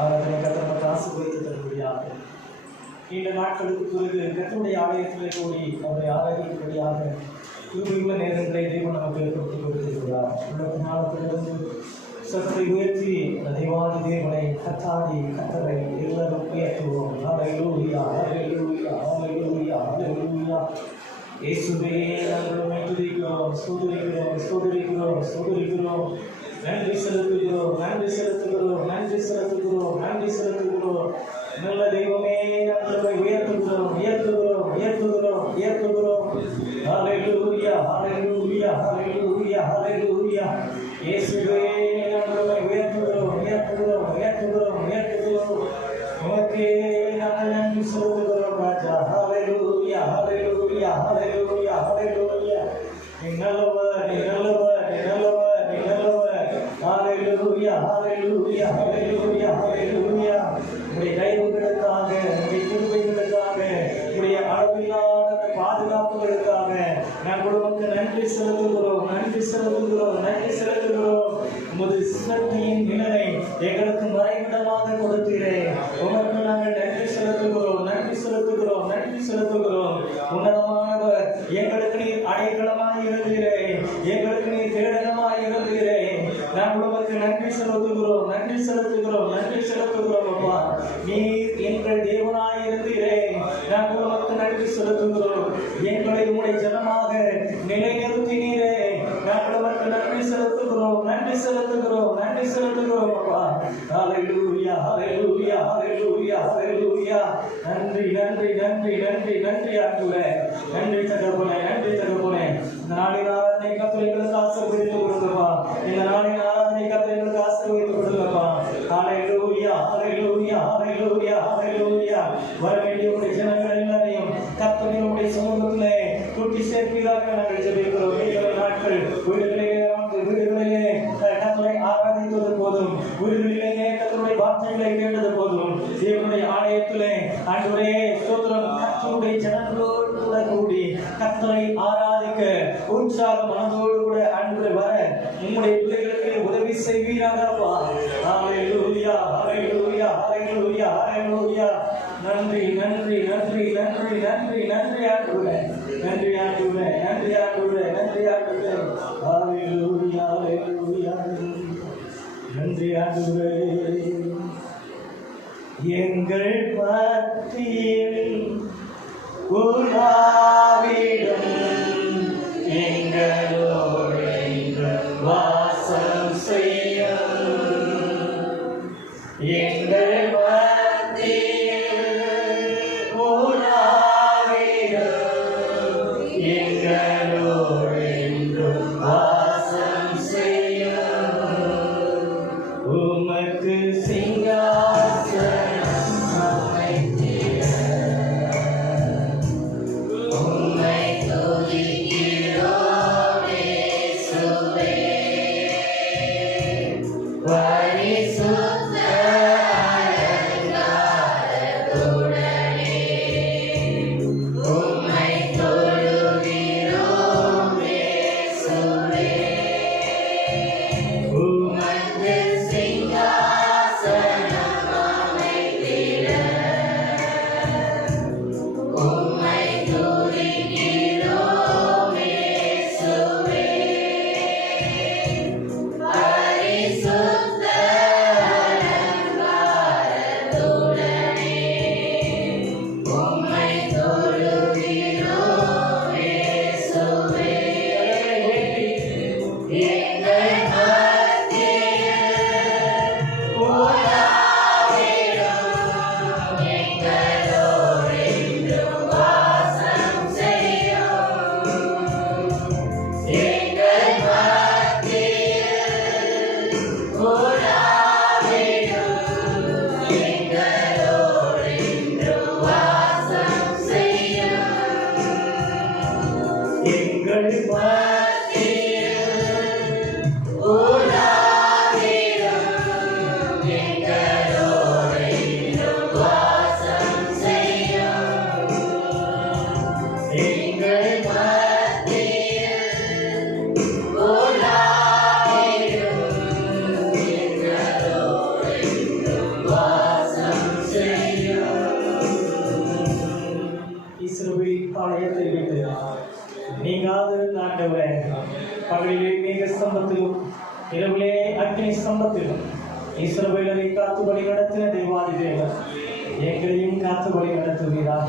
ஆராதனை கத்தர் ஆசீர்வதித்து தரும்படியாக நீண்ட நாட்களுக்கு பிறகு கத்தருடைய ஆலயத்திலே கூடி அவரை ஆராதிக்கும்படியாக கிருபையுள்ள நேரங்களை தெய்வம் நமக்கு ஏற்படுத்தி கொடுத்திருக்கிறார். உலக நாளத்திலிருந்து சற்றை உயர்த்தி தெய்வாதி தேவனை கத்தாடி கத்தரை எல்லாரும் உயர்த்துவோம். ஹல்லேலூயா, ஹல்லேலூயா, ஹல்லேலூயா, ஹல்லேலூயா. இயேசுவே நாங்கள் துதிக்கிறோம், ஸ்தோத்திரிக்கிறோம், ஸ்தோத்திரிக்கிறோம், ஸ்தோத்திரிக்கிறோம். நன்றி செலுத்துகிறோம், நன்றி செலுத்துகிறோம், நன்றி செலுத்துகிறோம், நன்றி செலுத்துகிறோம். நல்ல தெய்வமே நாங்கள் உயர்த்துகிறோம், உயர்த்துகிறோம், உயர்த்துகிறோம், உயர்த்துகிறோம். ஹல்லேலூயா, ஹல்லேலூயா, ஹல்லேலூயா, ஹல்லேலூயா. இயேசுவே நாங்கள் உயர்த்துகிறோம், உயர்த்துகிறோம், உயர்த்துகிறோம், உயர்த்துகிறோம். உமக்கே நாங்கள் நன்றி செலுத்துகிறோம் ராஜா. ஹல்லேலூயா, ஹல்லேலூயா, ஹல்லேலூயா, ஹல்லேலூயா. நீ நல்லவர், நீ நல்லவர், நீ நல்லவர், நீ நல்லவர். ஹல்லேலூயா, ஹல்லேலூயா, ஹல்லேலூயா, ஹல்லேலூயா. உடைய தயவுகளுக்காக, உடைய கிருபைகளுக்காக, உடைய அளவில்லாத பாதுகாப்புகளுக்காக நாங்கள் உமக்கு நன்றி செலுத்துகிறோம், நன்றி செலுத்துகிறோம், நன்றி செலுத்துகிறோம். உமது சின்னத்தின் நிழலை எங்களுக்கு மறைவிடமாக கொடுத்தீரே, உமக்கு நாங்கள் நன்றி செலுத்துகிறோம், நன்றி செலுத்துகிறோம், நன்றி செலுத்துகிறோம். உன்னதமானவர் எங்களுக்கு நீர் அடைக்கலமாய் இருந்தீரே, எங்களுக்கு நீர் தேடலமாய் இருந்தீரே. நாங்கள் உமக்கு நன்றி செலுத்துகிறோம், நன்றி செலுத்துகிறோம், நன்றி செலுத்துகிறோம். அப்பா நீர் எங்கள் தேவனாய் இருந்தீரே, நாங்கள் உமக்கு நன்றி செலுத்துகிறோம். எங்களை உம்முடைய ஜனமாக நிலைநிறுத்தினீரே, நாங்கள் உமக்கு நன்றி செலுத்துகிறோம், நன்றி செலுத்துகிறோம், நன்றி செலுத்துகிறோம். அப்பா ஹல்லேலூயா, ஹல்லேலூயா, ஹல்லேலூயா, ஹல்லேலூயா. நன்றி, நன்றி, நன்றி, நன்றி, நன்றி ஆண்டவரே. நன்றி தகப்பனே, நன்றி தகப்பனே. இந்த நாளின் ஆராதனை கர்த்தர் எங்களுக்கு ஆசீர்வதித்து கொடுங்கப்பா. இந்த நாளின் ஆராதனை கர்த்தர் எங்களுக்கு ஆசீர்வதித்து கொடுங்கப்பா. ஹல்லேலூயா, ஹல்லேலூயா, ஹல்லேலூயா, ஹல்லேலூயா. வர வேண்டிய உடைய ஜனங்கள் எல்லாரையும் கர்த்தருடைய சமூகத்திலே கூட்டி சேர்ப்பீராக நாங்கள் ஜெபிக்கிறோம். நாட்கள் வீடுகளிலே கர்த்தரை ஆராதித்தது போதும், வீடுகளிலேயே கர்த்தருடைய வார்த்தைகளை கேட்டது போதும், தேவனுடைய ஆலயத்திலே ஆண்டவரே ஸ்தோத்திரம் கர்த்தருடைய ஜனங்களோடு கூட கூடி கர்த்தரை ஆராதிக்க உற்சாக மனதோடு கூட ஆண்டவரே வர உம்முடைய பிள்ளைகளுக்கு உதவி செய்வீராகப்பா. ஹல்லேலூயா, ஹல்லேலூயா, ஹல்லேலூயா, ஹல்லேலூயா. நன்றி, நன்றி, நன்றி, நன்றி, நன்றி, நன்றி ஆண்டவரே, நன்றி ஆண்டவரே, நன்றி ஆண்டவரே, நன்றி ஆண்டவரே. ஹல்லேலூயா, ஹல்லேலூயா, நன்றி ஆண்டவரே. எங்கள் மத்தியில் உலாவிடும் எங்களோடு வாசம் செய்யும். எங்கள் மத்தியில் உலாவிடும் எங்களோடு வாசம் செய்யும். உமக்கு சிங்காசனம் Wow. இஸ்ரவேலரை காத்து வழி நடத்தின தேவாதி தேவன் எங்களையும் காத்து வழி நடத்துவீராக.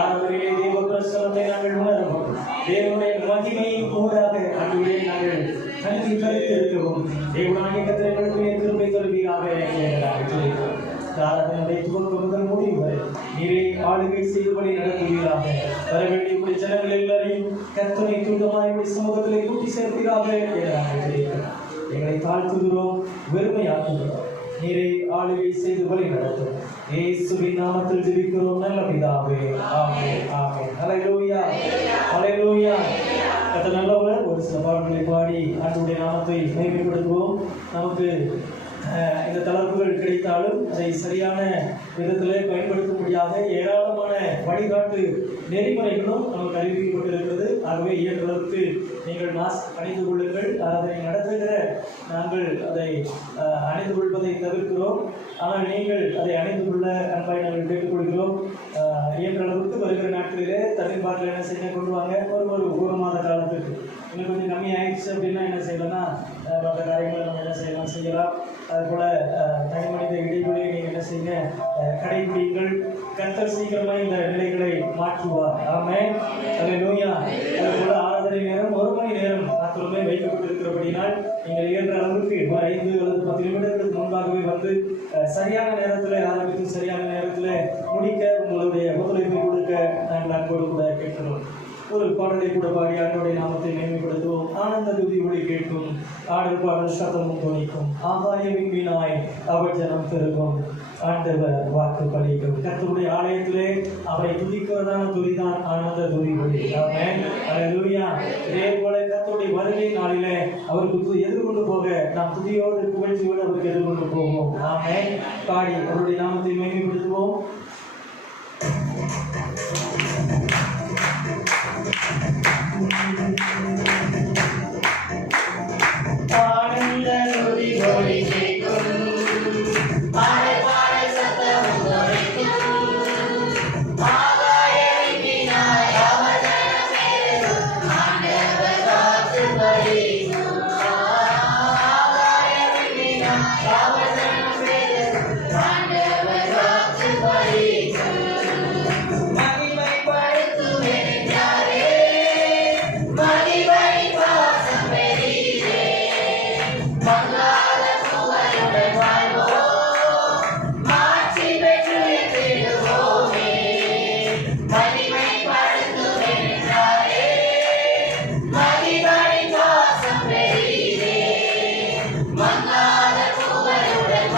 ஆண்டவரே, தேவ பிரசன்னத்தை நாங்கள் உணரவும், தேவனுடைய மகிமையின் ஊடாக ஆண்டவரே நாங்கள் கல்வி கருத்திருக்கவும் தேவனாகிய கர்த்தர் எங்களுக்கு கிருபை தருவீராக. ஆராதனை துவக்கம் முதல் முடிவு வரை நீரே ஆளுகை செய்து வழி நடத்துவீராக. வர வேண்டிய ஜனங்கள் எல்லாரையும் கர்த்தரை துண்டமாய் சமூகத்திலே கூட்டி சேர்ப்பீராக. எங்களை தாழ்த்துகிறோம், வெறுமையாக்குகிறோம். நீரே ஆளுகை செய்து வழி நடத்தும். இயேசுவின் நாமத்தில் ஜெபிக்கிறோம் நல்ல பிதாவே. ஆமென், ஆமென். ஹல்லேலூயா, ஹல்லேலூயா. கர்த்தர் நல்லவர். ஒரு சில பாடல்களை பாடி ஆண்டவருடைய நாமத்தை மகிமைப்படுத்துவோம். நமக்கு இந்த தளர்வுகள் கிடைத்தாலும் அதை சரியான விதத்தில் பயன்படுத்தும்படியாக ஏராளமான வழிகாட்டு நெறிமுறைகளும் நமக்கு அறிவிக்கப்பட்டிருக்கிறது. ஆகவே இயன்றளவுக்கு நீங்கள் மாஸ்க் அணிந்து கொள்ளுங்கள். அதை நடத்துகிற நாங்கள் அதை அணிந்து கொள்வதை தவிர்க்கிறோம். ஆனால் நீங்கள் அதை அணிந்து கொள்ள அன்பாய் நாங்கள் கேட்டுக்கொள்கிறோம். இயன்றளவுக்கு வருகிற நாட்களிலே தண்ணீர் பாட்டில் என்ன செய்ய கொண்டு வாங்க. ஒரு மாத காலத்துக்கு இன்னும் கொஞ்சம் கம்மி ஆயிடுச்சு அப்படின்னா என்ன செய்யலாம்னா மற்ற காரியங்களை நம்ம என்ன செய்யலாம். அதுபோல் தனி மனித இடைவெளியை நீங்கள் என்ன செய்யுங்க, கடைபிடிங்கள். கர்த்தர் சீக்கிரமாக இந்த நிலைகளை மாற்றுவார். ஆமென், ஹல்லேலூயா. அதுபோல் ஆராதனை நேரம் 1 மணி நேரம் மாத்திரமே வைக்கப்பட்டிருக்கிறபடினால் நீங்கள் இயன்ற அளவுக்கு 5 அல்லது 10 நிமிடங்களுக்கு முன்பாகவே வந்து சரியான நேரத்தில் ஆரம்பித்து சரியான நேரத்தில் முடிக்க உங்களுடைய ஒத்துழைப்பை கொடுக்க நாங்கள் அன்போடு கூட கேட்கிறோம். ஒரு பாடலை கூட பாடி ஆண்டவருடைய நாமத்தை மேன்மைப்படுத்துவோம். ஆனந்த துதி ஒளி கேட்கும், ஆடல் பாடல் சத்தமும் துணிக்கும், ஆகாயவின் வீணாய் அவர் ஜனம் பெருகும், ஆண்டவர் வாக்கு பலிக்கும். கர்த்தருடைய ஆலயத்திலே அவரை துதிக்கிறதான துதிதான் ஆனந்த துதி ஒளி. ஆமென், ஹல்லேலூயா. இதே போல கர்த்தருடைய வருகை நாளிலே அவருக்கு எதிர்கொண்டு போக நாம் துதியோடு புகழ்ச்சியோடு அவருக்கு எதிர்கொண்டு போவோம். ஆமென். பாடி அவருடைய நாமத்தை மேன்மைப்படுத்துவோம். ஆனந்த துதி ஒளி கேட்கும், ஆடல் பாடல் சத்தமும் துணிக்கும், ஆகாயவின் வீணாய் அவர் ஜனம் பெருகும், ஆண்டவர் வாக்கு பலிக்கும். ஆகாயவின் வீணாய் அவர் ஜனம் பெருகும், ஆண்டவர் வாக்கு பலிக்கும். மகிமைப்படுத்துவேன் என்றாரே, மகிமை வாசம் பெரிதே, மங்காத புகழுடன் வாழ்வோம், மாட்சி பெற்று திடுவோமே. மகிமைப்படுத்துவேன் என்றாரே, மகிமை வாசம் பெரிதே, மங்காத புகழுடன்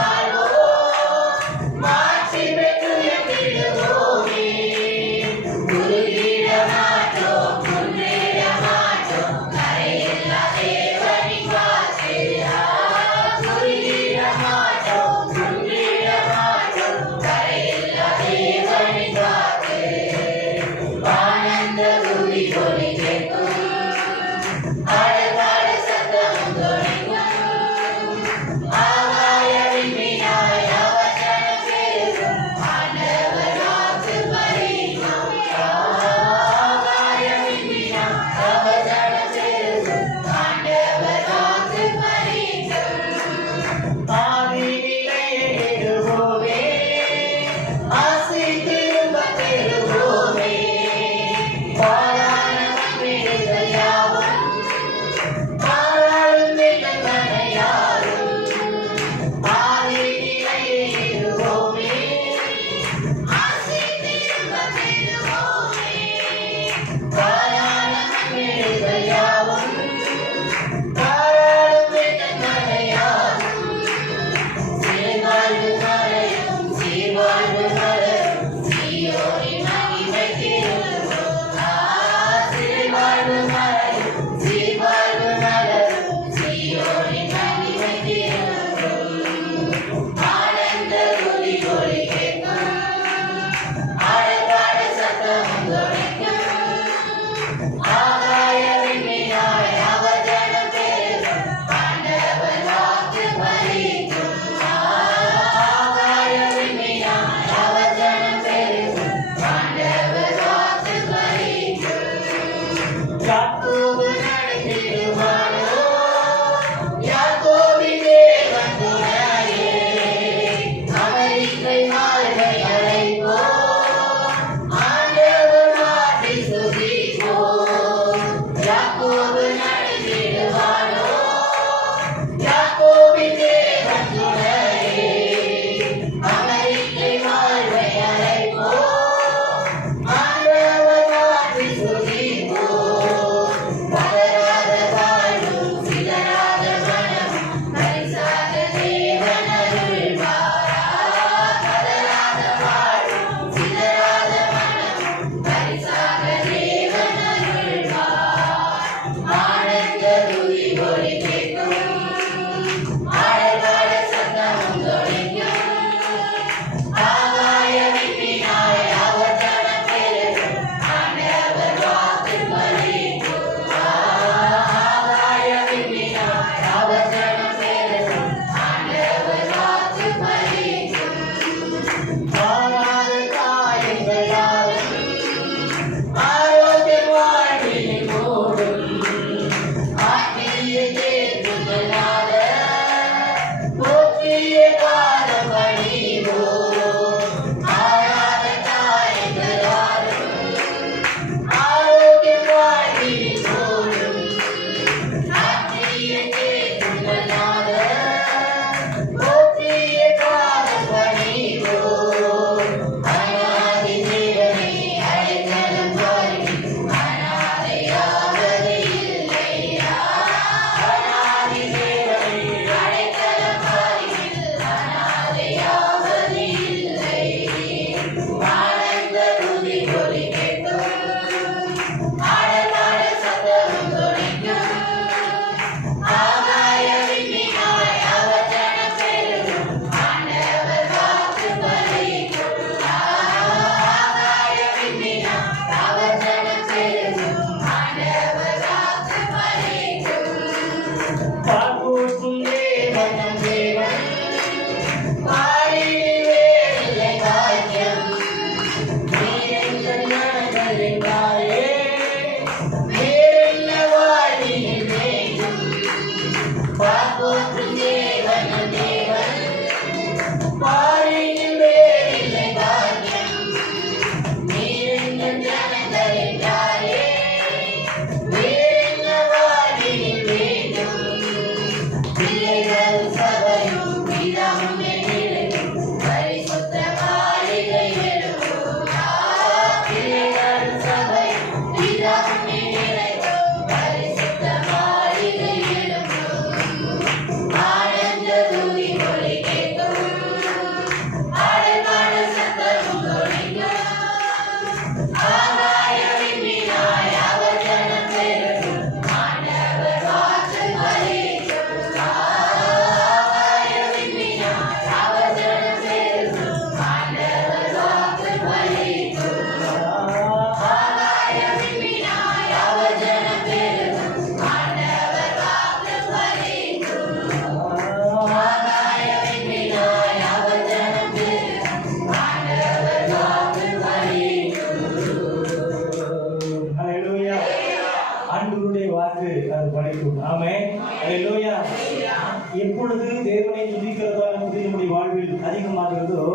அதிகமாகிறதோ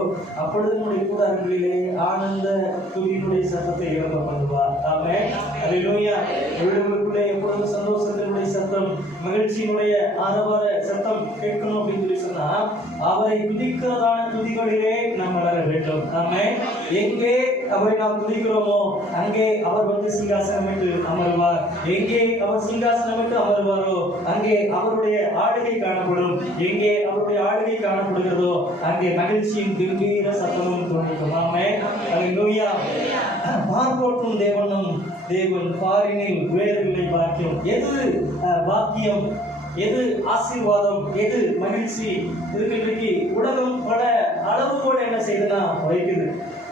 அப்பொழுது நம்முடைய கூடாரங்களிலே ஆனந்த துதியினுடைய சத்தத்தை எழுப்ப பண்ணுவார். ஆமென். அல்லேலூயா. வீடுகளுக்குள்ளே எப்பொழுதும் சந்தோஷத்தினுடைய சத்தம், மகிழ்ச்சியினுடைய ஆரவார சத்தம் கேட்கணும் அப்படின்னு சொல்லி சொன்னா அவரை துதிக்கிறதான துதிகளிலே நாம் வளர வேண்டும். ஆமென். எங்கே அவரை நாம் துதிக்கிறோமோ அங்கே அவர் வந்து சிங்காசனமிட்டு அமருவார். எங்கே அவர் சிங்காசனமிட்டு அமருவாரோ அங்கே அவருடைய ஆளுகை காணப்படும். எங்கே அவருடைய ஆளுகை காணப்படுகிறதோ அங்கே மகிழ்ச்சியின் கம்பீர சத்தமும் தோன்றும். ஆமென். அல்லேலூயா. பார்ப்போற்றும் தேவனும் தேவன் பாரினில் வேறில்லை பாக்கியம். எது பாக்கியம், எது ஆசீர்வாதம், எது மகிழ்ச்சி இன்றைக்கு உலகம் பல அளவுகோல் என்ன செய்யுதுன்னா வைக்குது.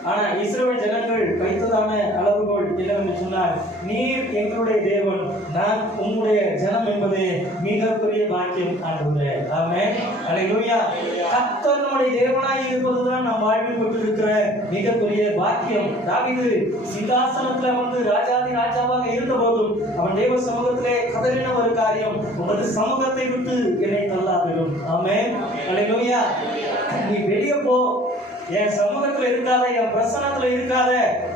ஆனா இஸ்ரவேல் ஜனங்கள் வைத்ததான அளவுகோல் என்னவென்று சொன்னால், நீர் எங்களுடைய தேவன், நான் உங்களுடைய ஜனம் என்பது மிகப்பெரிய பாக்கியம் ஆண்டவரே. ஆமென். அல்லேலூயா. கர்த்தர் நம்முடைய தேவனாய் இருப்பதுதான் நம் வாழ்வில் பெற்றிருக்கிற மிகப்பெரிய பாக்கியம். தாவீது சிங்காசனத்துல வந்து ராஜாதி ராஜாவாக இருந்த போதும் அவன் தேவ சமூகத்திலே கதறின ஒரு காரியம், உமது சமூகத்தை விட்டு என்னை தள்ளாதிரும். ஆமென். அல்லேலூயா. நீ வெளியே போ, என் சமூகத்துல இருக்காத, என் பிரசனத்துல இருக்காத,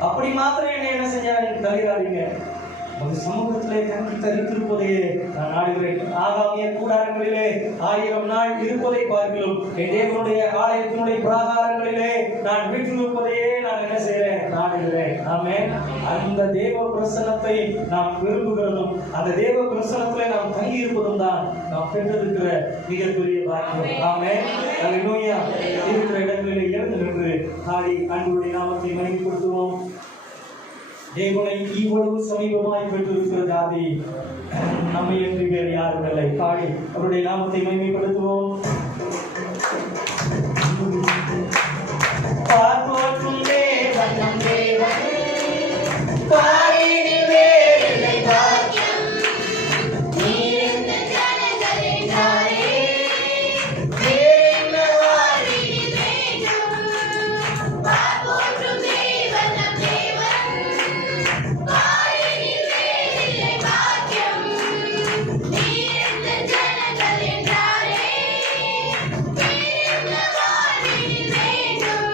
அப்படி மாத்திரம் என்னை என்ன செஞ்சாங்க தள்ளிடாதீங்க. ஒரு சமூகத்திலே தங்கி தரித்திருப்பதையே நான் நாடுகிறேன். ஆகாமிய கூடாரங்களிலே 1000 நாள் இருப்பதை பார்க்கிறோம். என் தேவனுடைய ஆலயத்தினுடைய பிராகாரங்களிலே நான் வீட்டில் இருப்பதையே நான் என்ன செய்கிறேன், நாடுகிறேன். ஆமென். அந்த தேவ பிரசனத்தை நாம் விரும்புகிறதும் அந்த தேவ பிரசனத்திலே நாம் தங்கி இருப்பதும் தான் நாம் பெற்றிருக்கிற மிகப்பெரிய பாக்கியம். ஆமென். அல்லேலூயா. இருக்கிற இடங்களிலே எழுந்து நின்று ஆடி ஆண்டவருடைய நாமத்தை மகிமைப்படுத்துவோம். தேவனை இவ்வளவு சமீபமாய் பெற்றிருக்கிற ஜாதி நம்மை என்று வேறு யாரும் இல்லை. பாடி அவருடைய நாமத்தை மகிமைப்படுத்துவோம். பார்ப்போற்றும் தேவன் நம் தேவன், பாரினில் வேறில்லை பாக்கியம். நீர் இந்த ஜனங்களின் தாயே, வேறென்ன வாழ்வில் வேண்டும். பார்ப்போற்றும் தேவன் நம் தேவன், பாரினில் வேறில்லை பாக்கியம். நீர் இந்த ஜனங்களின் தாயே, வேறென்ன வாழ்வில் வேண்டும்.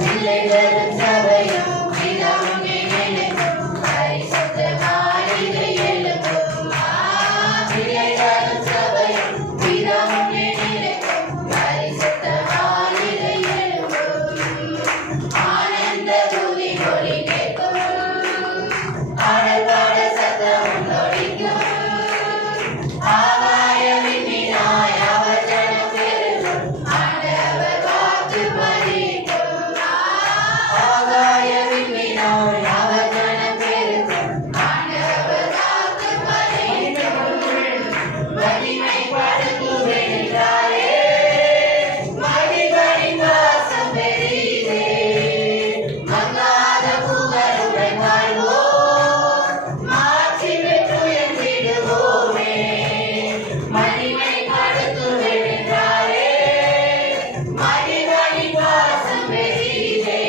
பிள்ளைகளின் சபையும் பிதாவும் நினைக்கும் பரிசுத்த மாளிகை எழுப்பும். பிள்ளைகளின் சபையும் பிதாவும் நினைக்கும் பரிசுத்த மாளிகை எழுப்பும். ஆனந்த துதி ஒலி கேட்கும், ஆடல்பாட சத்தமும் தொனிக்கும். ஆகாயவின் மீனாய் அவர் ஜனம் பெருகும், ஆண்டவர் வாக்கு பலிக்கும். ஆகாயவின் மீனாய் அவர் ஜனம் பெருகும், ஆண்டவர் வாக்கு பலிக்கும். மகிமைப்படுத்துவேன் என்றாரே, மகிமையின் வாசம் பெரிதே. மங்காத புகழுடன் வாழ்வோம், மாற்றி வெற்றுயர்ந்திடுவோமே. மகிமைப்படுத்துவேன் என்றாரே, மகிமையின் வாசம் பெரிதே.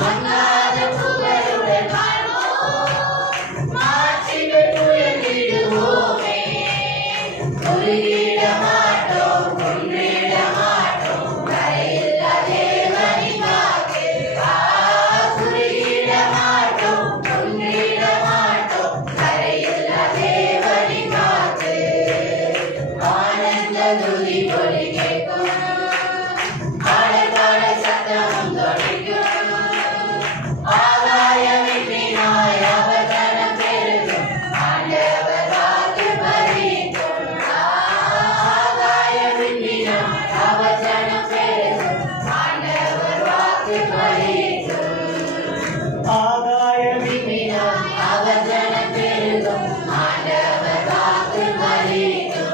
மங்காத புகழுடன் வாழ்வோம், மாற்றி வெற்றுயர்ந்திடுவோமே. குறுகிட மாட்டோம், குன்றிட மாட்டோம், கரையில்லா தேவனின் வாக்கு. குறுகிட மாட்டோம், குன்றிட மாட்டோம், கரையில்லா தேவனின் வாக்கு. ஆனந்த துதி ஒலி கேட்கும், ஆடல்பாட சத்தமும் தொனிக்கும். ஆகாயவின் மீனாய் அவர் ஜனம் பெருகும், ஆண்டவர் வாக்கு பலிக்கும். ஆகாயவின் மீனாய் அவர் ஜனம் பெருகும், ஆண்டவர் வாக்கு பலிக்கும். ஆகாயவின் மீனாய் அவர் ஜனம் பெருகும், ஆண்டவர் வாக்கு பலிக்கும்.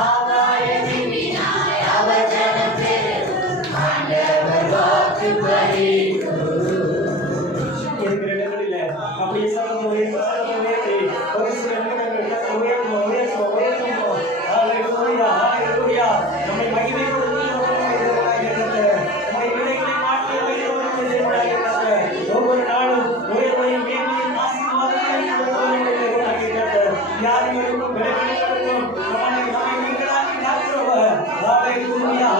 ஆகாயவின் மீனாய் அவர் ஜனம் பெருகும், ஆண்டவர் வாக்கு பலிக்கும். இருக்கிற இடங்களில் அப்படியே சத்தம் உயர்த்தி ஒரு சில நிமிடங்கள் உயர்த்துவோம், உயர்த்துவோம், உயர்த்துவோம். ஹல்லேலூயா, ஹல்லேலூயா. நம்மை மகிமைப்படுத்துகிறவராக இருக்கிற நம்மை விலைகளை மாற்றி வைக்கிறவராக இருக்கிற ஒவ்வொரு நாளும் உயர்வையும் மேன்மையும் ஆசீர்வாதங்களையும் கொடுக்கிறவராக இருக்கிற வியாதிகளுக்கும் விலைகளுக்கும் நம்மை நீங்களாக்கி காக்கிறவர். ஹல்லேலூயா.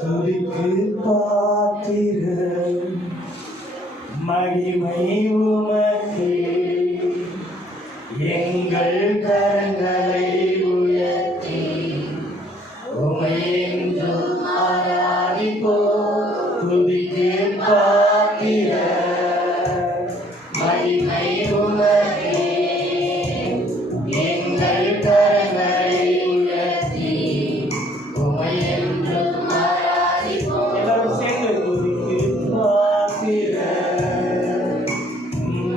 துதிக்கு பாத்திரம் மகிமை உமக்கே, எங்கள் கரங்களை உயர்த்தி உமை என்றும் ஆராதிப்போம். துதிக்கு பாத்திரம் மகிமை உமக்கே, எங்கள் கரங்களை உயர்த்தி உமை என்றும் ஆராதிப்போம். எல்லாரும் சேர்ந்து துதிக்கு பாத்திரம்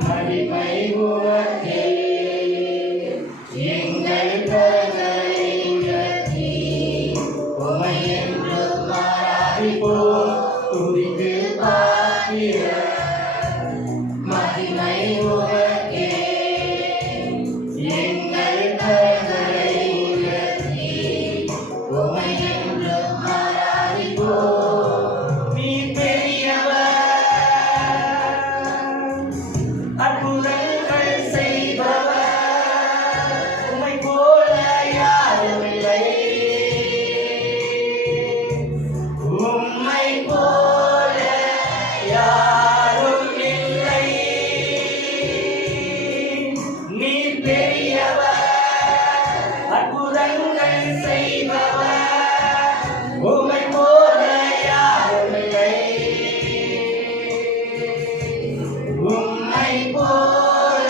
மகிமை உமக்கே, எங்கள் கரங்களை உயர்த்தி உமை என்றும் ஆராதிப்போம். துதிக்கு பாத்திரம் மகிமை உமக்கே, எங்கள் கரங்களை உயர்த்தி உமை என்றும் ஆராதிப்போம். நீ பெரியவர், அற்புதங்கள் செய்பவர், உம்மை போல யாரும் இல்லை, உம்மை போல யாரும் இல்லை. நீ பெரியவர், அற்புதங்கள் செய்பவர், உம்மை போல யாரும் இல்லை, உம்மை போல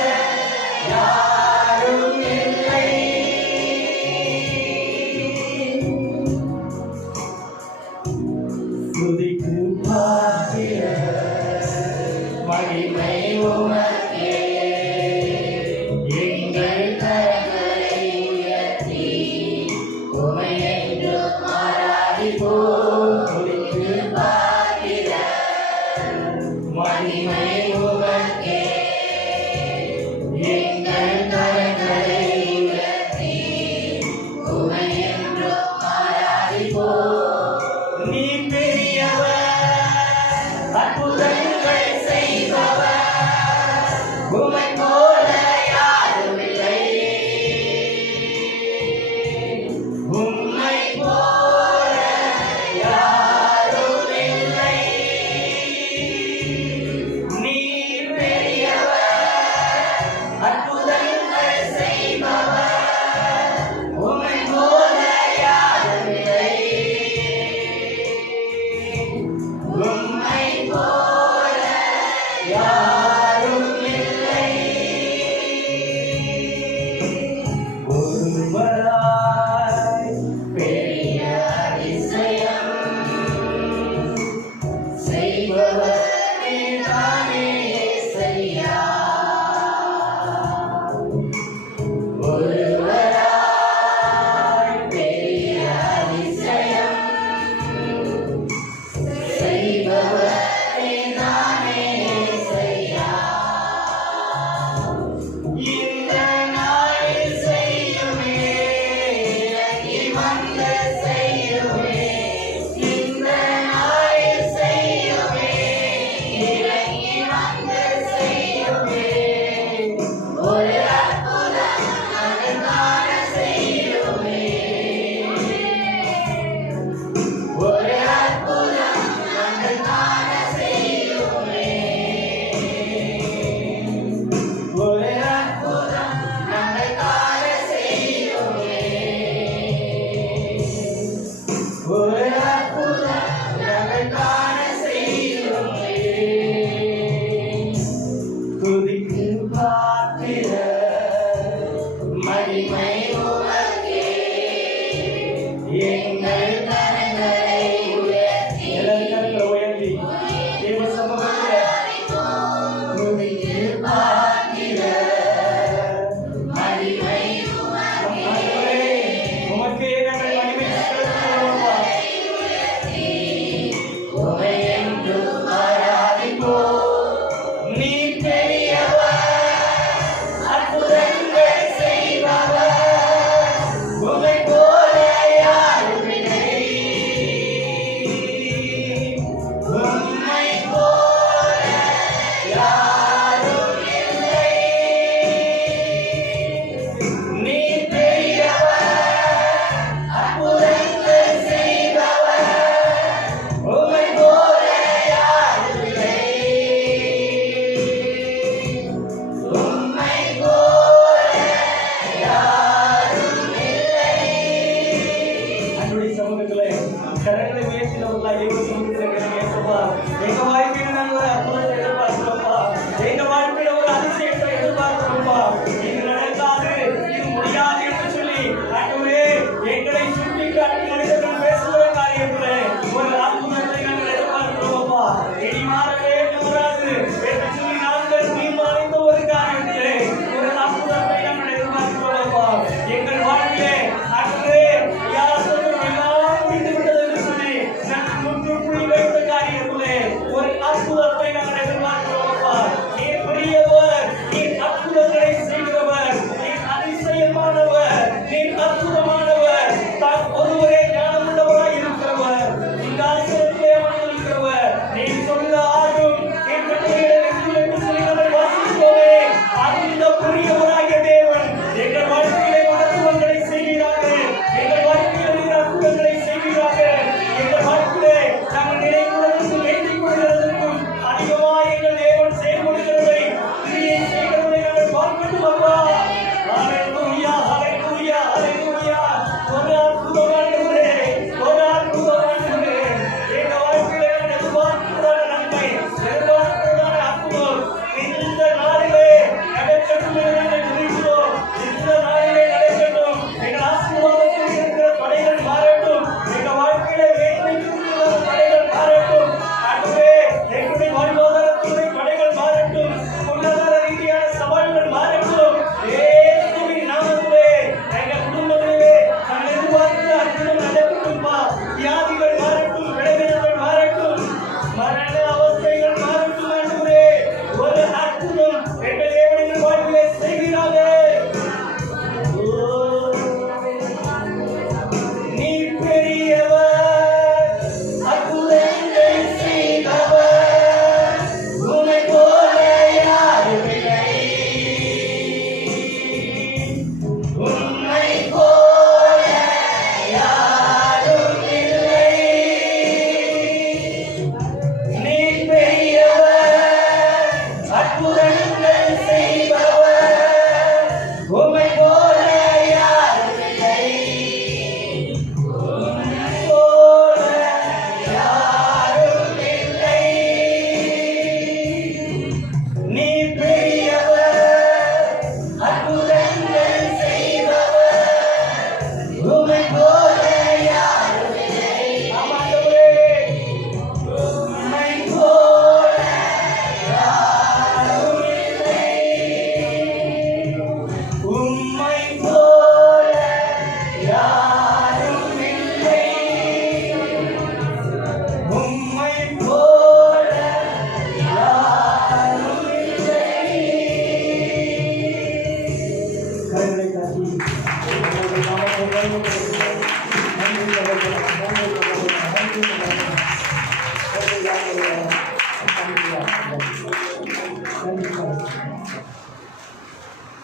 யாரும் இல்லை. துதிக்கு பாத்திரம் மகிமை உமக்கே, எங்கள் கரங்களை உயர்த்தி உமை என்றும் ஆராதிப்போம். துதிக்கு பாத்திரம் மகிமை உமக்கே, எங்கள் கரங்களை உயர்த்தி உமை என்றும் ஆராதிப்போம். நீ பெரியவர், அற்புதங்கள் செய்பவர்,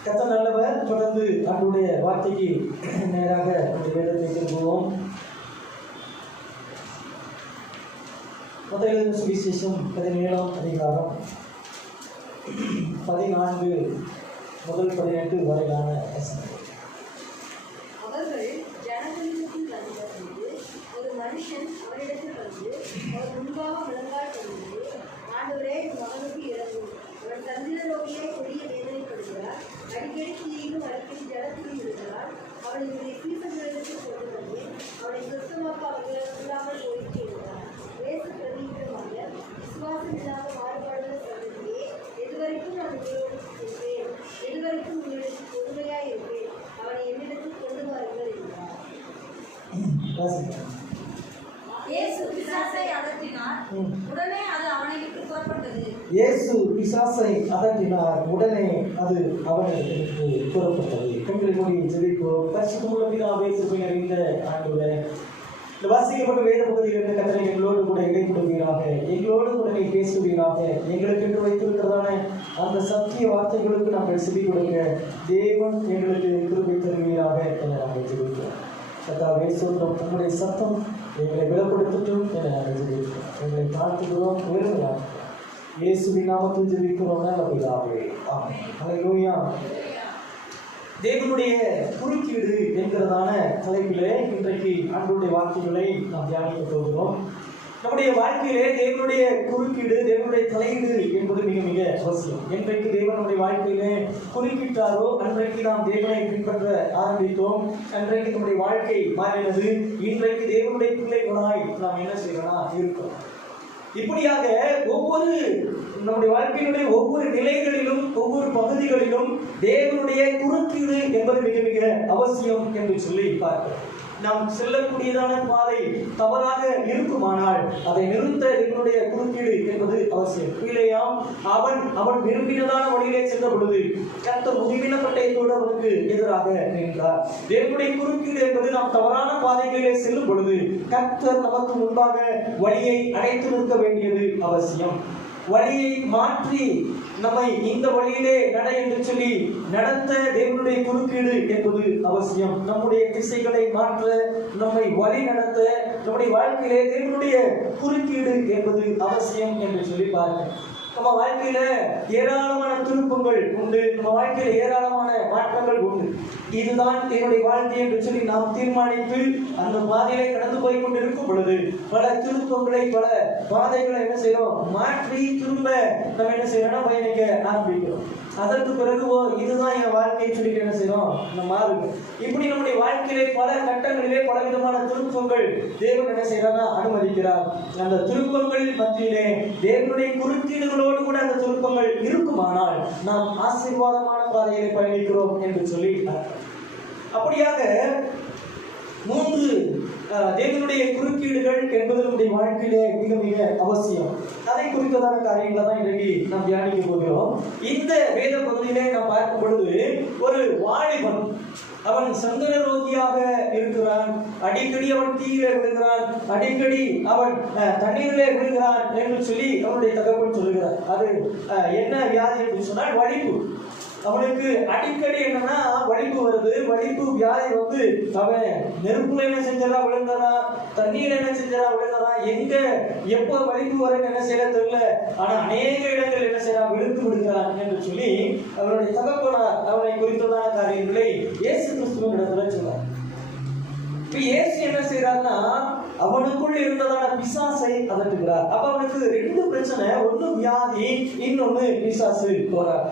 கர்த்தர் நல்லவர். தொடர்ந்து ஆண்டவருடைய வார்த்தைக்கு நேராக இந்த வேதத்தை திரும்புவோம். முதல் சுவிசேஷம் 17ஆம் அதிகாரம் 14 முதல் 18 வரையிலான வசனங்கள். அவர்கள் ஜனங்களிடத்தில் வந்தபோது ஒரு மனுஷன் அவரிடத்தில் வந்து அவர் முன்பாக முழங்கால் கொண்டு, ஆண்டவரே, மகனுக்கு இறங்கும், அவன் சந்திரலோகியை கொடிய வேதனைப்படுகிறார், அடிக்கடி தீயிலும் அடிக்கடி ஜலத்திலும் இருக்கிறார். அவனை இவருடைய சீசர்களிடத்தில் கொண்டு வந்து அவனை சுத்தமாக்க அவர்கள் இல்லாமல் போயிட்டு இருந்தார். இயேசு பிரதியுத்தரமாக, விசுவாசம் இல்லாத மாறுபாடுள்ள சந்ததியே, எதுவரைக்கும் நான் உங்களோடு இருப்பேன், எதுவரைக்கும் உங்களிடத்தில் பொறுமையாய் இருப்பேன், அவனை என்னிடத்தில் கொண்டு வாருங்கள் என்றார். இயேசு பிசாசை அதட்டினார், உடனே அது அவனை விட்டு புறப்பட்டது. இயேசு பிசாசை அதட்டினார், உடனே அது அவனை விட்டு புறப்பட்டது. கண்களை மூடி ஜெபிப்போம். பரிசுத்தமுள்ள பிதாவே, கிருபை நிறைந்த ஆண்டவரே, இந்த வாசிக்கப்பட்ட வேத பகுதியிலிருந்து கர்த்தரை எங்களோடு கூட இடைப்படுவீராக, எங்களோடு கூட நீ பேசுவீராக. எங்களுக்கு என்று வைத்திருக்கிறதான அந்த சத்திய வார்த்தைகளுக்கு நாங்கள் செவி கொடுக்க தேவன் எங்களுக்கு கிருபை தருவீராக என நாங்கள் ஜெபிக்கிறோம். கர்த்தாவே, சொல்றோம், உங்களுடைய சத்தம் எங்களை பலப்படுத்தட்டும் என நாங்கள் ஜெபிக்கிறோம். எங்களை தாழ்த்துகிறோம், உயர்வுகிறார். இயேசுவின் நாமத்தில் ஜெபிக்கிறோம் நல்ல பிதாவே, ஆமென். ஹல்லேலூயா. தேவனுடைய குறுக்கீடு என்கிறதான தலைப்பிலே இன்றைக்கு ஆண்டவருடைய வார்த்தைகளை நாம் தியானிக்க போகிறோம். நம்முடைய வாழ்க்கையிலே தேவனுடைய குறுக்கீடு, தேவனுடைய தலையீடு என்பது மிக மிக அவசியம். என்றைக்கு தேவன் நம்முடைய வாழ்க்கையிலே குறுக்கிட்டாரோ அன்றைக்கு நாம் தேவனை பின்பற்ற ஆரம்பித்தோம். அன்றைக்கு நம்முடைய வாழ்க்கை மாறினது. இன்றைக்கு தேவனுடைய பிள்ளைகளாய் நாம் என்ன செய்யறோம்னா இருக்கிறோம். இப்படியாக ஒவ்வொரு நம்முடைய வாழ்க்கையினுடைய ஒவ்வொரு நிலைகளிலும் ஒவ்வொரு பகுதிகளிலும் தேவனுடைய குறுக்கீடு என்பது மிக மிக அவசியம் என்று சொல்லி பார்க்கிறோம். நாம் செல்லக்கூடியதான பாதை தவறாக இருக்குமானால் அதை நிறுத்த தேவனுடைய குறுக்கீடு என்பது அவசியம். பிலேயாம் அவன் விரும்பினதான வழியிலே சென்ற பொழுது கர்த்தர் முதுகின பட்டயத்தோடு அவனுக்கு எதிராக நின்றார். தேவனுடைய குறுக்கீடு என்பது நாம் தவறான பாதைகளிலே செல்லும் பொழுது கர்த்தர் நமக்கு முன்பாக வழியை அடைத்து நிற்க வேண்டியது அவசியம். வழியை மாற்றி நம்மை இந்த வழியிலே நட என்று சொல்லி நடத்த தேவனுடைய குறுக்கீடு என்பது அவசியம். நம்முடைய திசைகளை மாற்ற, நம்மை வழி நடத்த நம்முடைய வாழ்க்கையிலே தேவனுடைய குறுக்கீடு என்பது அவசியம் என்று சொல்லி பாருங்கள். நம்ம வாழ்க்கையில ஏராளமான திருப்பங்கள் உண்டு, நம்ம வாழ்க்கையில ஏராளமான மாற்றங்கள் உண்டு. இதுதான் என்னுடைய வாழ்க்கை என்று சொல்லி நாம் தீர்மானித்து அந்த பாதையிலே கடந்து போய் கொண்டிருக்கும் பொழுது பல திருப்பங்களை, பல பாதைகளை என்ன செய்யறோம், மாற்றி திரும்ப நம்ம என்ன செய்யறோம்னா பயணிக்க ஆரம்பிக்கிறோம். அதற்கு பிறகு இதுதான் என் வாழ்க்கையை சொல்லிட்டு என்ன செய்யறோம், நம்ம மாறும். இப்படி நம்முடைய வாழ்க்கையிலே பல கட்டங்களிலே பல விதமான திருப்பங்கள் தேவன் என்ன செய்யறாருன்னா அனுமதிக்கிறார். அந்த திருப்பங்களின் மத்தியிலே தேவனுடைய குறுக்கீடுகளோடு கூட அந்த திருப்பங்கள் இருக்குமானால் நாம் ஆசீர்வாதமான பாதைகளை பயணிக்கிறோம் என்று சொல்லி அப்படியாக 3 தேவனுடைய குறுக்கீடுகள் என்பது நம்முடைய வாழ்க்கையிலே மிக மிக அவசியம். அதை குறித்ததான காரியங்களை தான் இன்றைக்கு நாம் தியானிக்க போகிறோம். இந்த வேத பகுதியிலே நாம் பார்க்கும் பொழுது ஒரு வாலிபன், அவன் சந்திர ரோகியாக இருக்கிறான், அடிக்கடி அவன் தீயிலே விழுகிறான், அடிக்கடி அவன் தண்ணீரிலே விழுகிறான் என்று சொல்லி அவனுடைய தகவல் சொல்லுகிறார். அது என்ன வியாதி என்று சொன்னால் வலிப்பு. அவனுக்கு அடிக்கடி என்னன்னா வலிப்பு வருது. வலிப்பு வியாதி வந்து அவன் நெருப்புல என்ன செஞ்சா விழுந்தனா, தண்ணீர் என்ன செஞ்சா விழுந்தனா, எங்க எப்போ வலிப்பு வரும்னு என்ன செய்யற தெரியல. ஆனா அநேக இடங்கள் என்ன செய்யறான், விழுந்து விடுகிறான் என்று சொல்லி அவனுடைய தகப்பனார் அவனை குறித்ததான காரியங்களை இயேசு கிறிஸ்துவின் இடத்துல சொல்றார். இப்ப இயேசு என்ன செய்யறாருன்னா அவனுக்குள் இருந்ததான பிசாசை அதட்டுகிறார். அப்ப அவனுக்கு 2 பிரச்சனை, ஒன்னு வியாதி, இன்னொன்னு பிசாசு போறார்.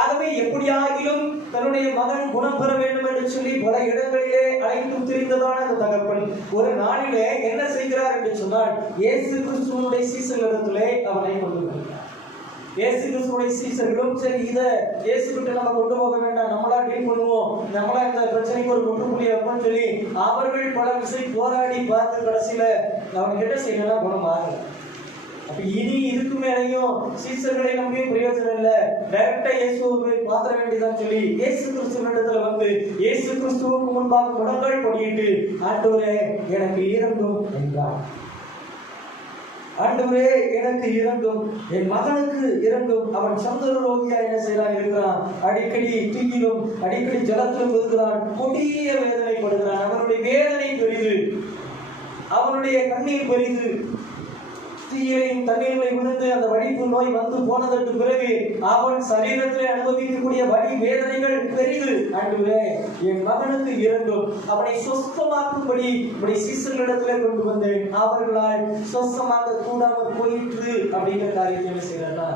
ஆகவே எப்படியாகிலும் தன்னுடைய மகன் குணம் பெற வேண்டும் என்று சொல்லி பல இடங்களிலே அழைத்து திரிந்ததான அந்த தகப்பன் ஒரு நாளிலே என்ன செய்கிறார் என்று சொன்னால் இயேசு கிறிஸ்துவனுடைய சீசர்களிடத்திலே அவனை கொண்டு வருகிறார். இயேசு கிறிஸ்துவனுடைய சீசர்களும் சரி, இதை இயேசு கிட்ட நம்ம கொண்டு போக வேண்டாம், நம்மளா டீல் பண்ணுவோம், நம்மளா இந்த பிரச்சனைக்கு ஒரு முற்றுப்புள்ளி வைப்போம்னு சொல்லி அவர்கள் பல விஷயம் போராடி பார்த்து கடைசியில அவன் கிட்ட செய்யலாம் குணம் ஆகல. அப்ப இனி இதுக்கு மேலேயும் சீசர்களை நம்பியும் பிரயோஜனம் இல்லை, டைரக்டா இயேசுவை பாத்திர வேண்டியதான் சொல்லி இயேசு கிறிஸ்துவனிடத்துல வந்து இயேசு கிறிஸ்துவுக்கு முன்பாக முழங்கால் படியிட்டு ஆண்டவரே எனக்கு இறங்கும் என்றார். ஆண்டவரே எனக்கு இரங்கும், என் மகனுக்கு இரங்கும். அவன் சந்தர ரோகியா என்ன செய்யறான் இருக்கிறான், அடிக்கடி தீயிலும் அடிக்கடி ஜலத்திலும் இருக்கிறான், கொடிய வேதனைப்படுகிறான். அவனுடைய வேதனை பெரிது, அவனுடைய கண்ணீர் பெரிது. தீயிலையும் தண்ணீரை விழுந்து அந்த வலிப்பு நோய் வந்து போனதற்கு பிறகு அவன் சரீரத்தில் அனுபவிக்கக்கூடிய வலி வேதனைகள் பெரிது. ஆண்டவரே என் மகனுக்கு இரங்கும், அவனை சொஸ்தமாக்கும்படி இப்படி சீசர்களிடத்திலே கொண்டு வந்தேன், அவர்களால் சொஸ்தமாக கூடாமல் போயிற்று அப்படிங்கிற காரியத்தை என்ன செய்யறா.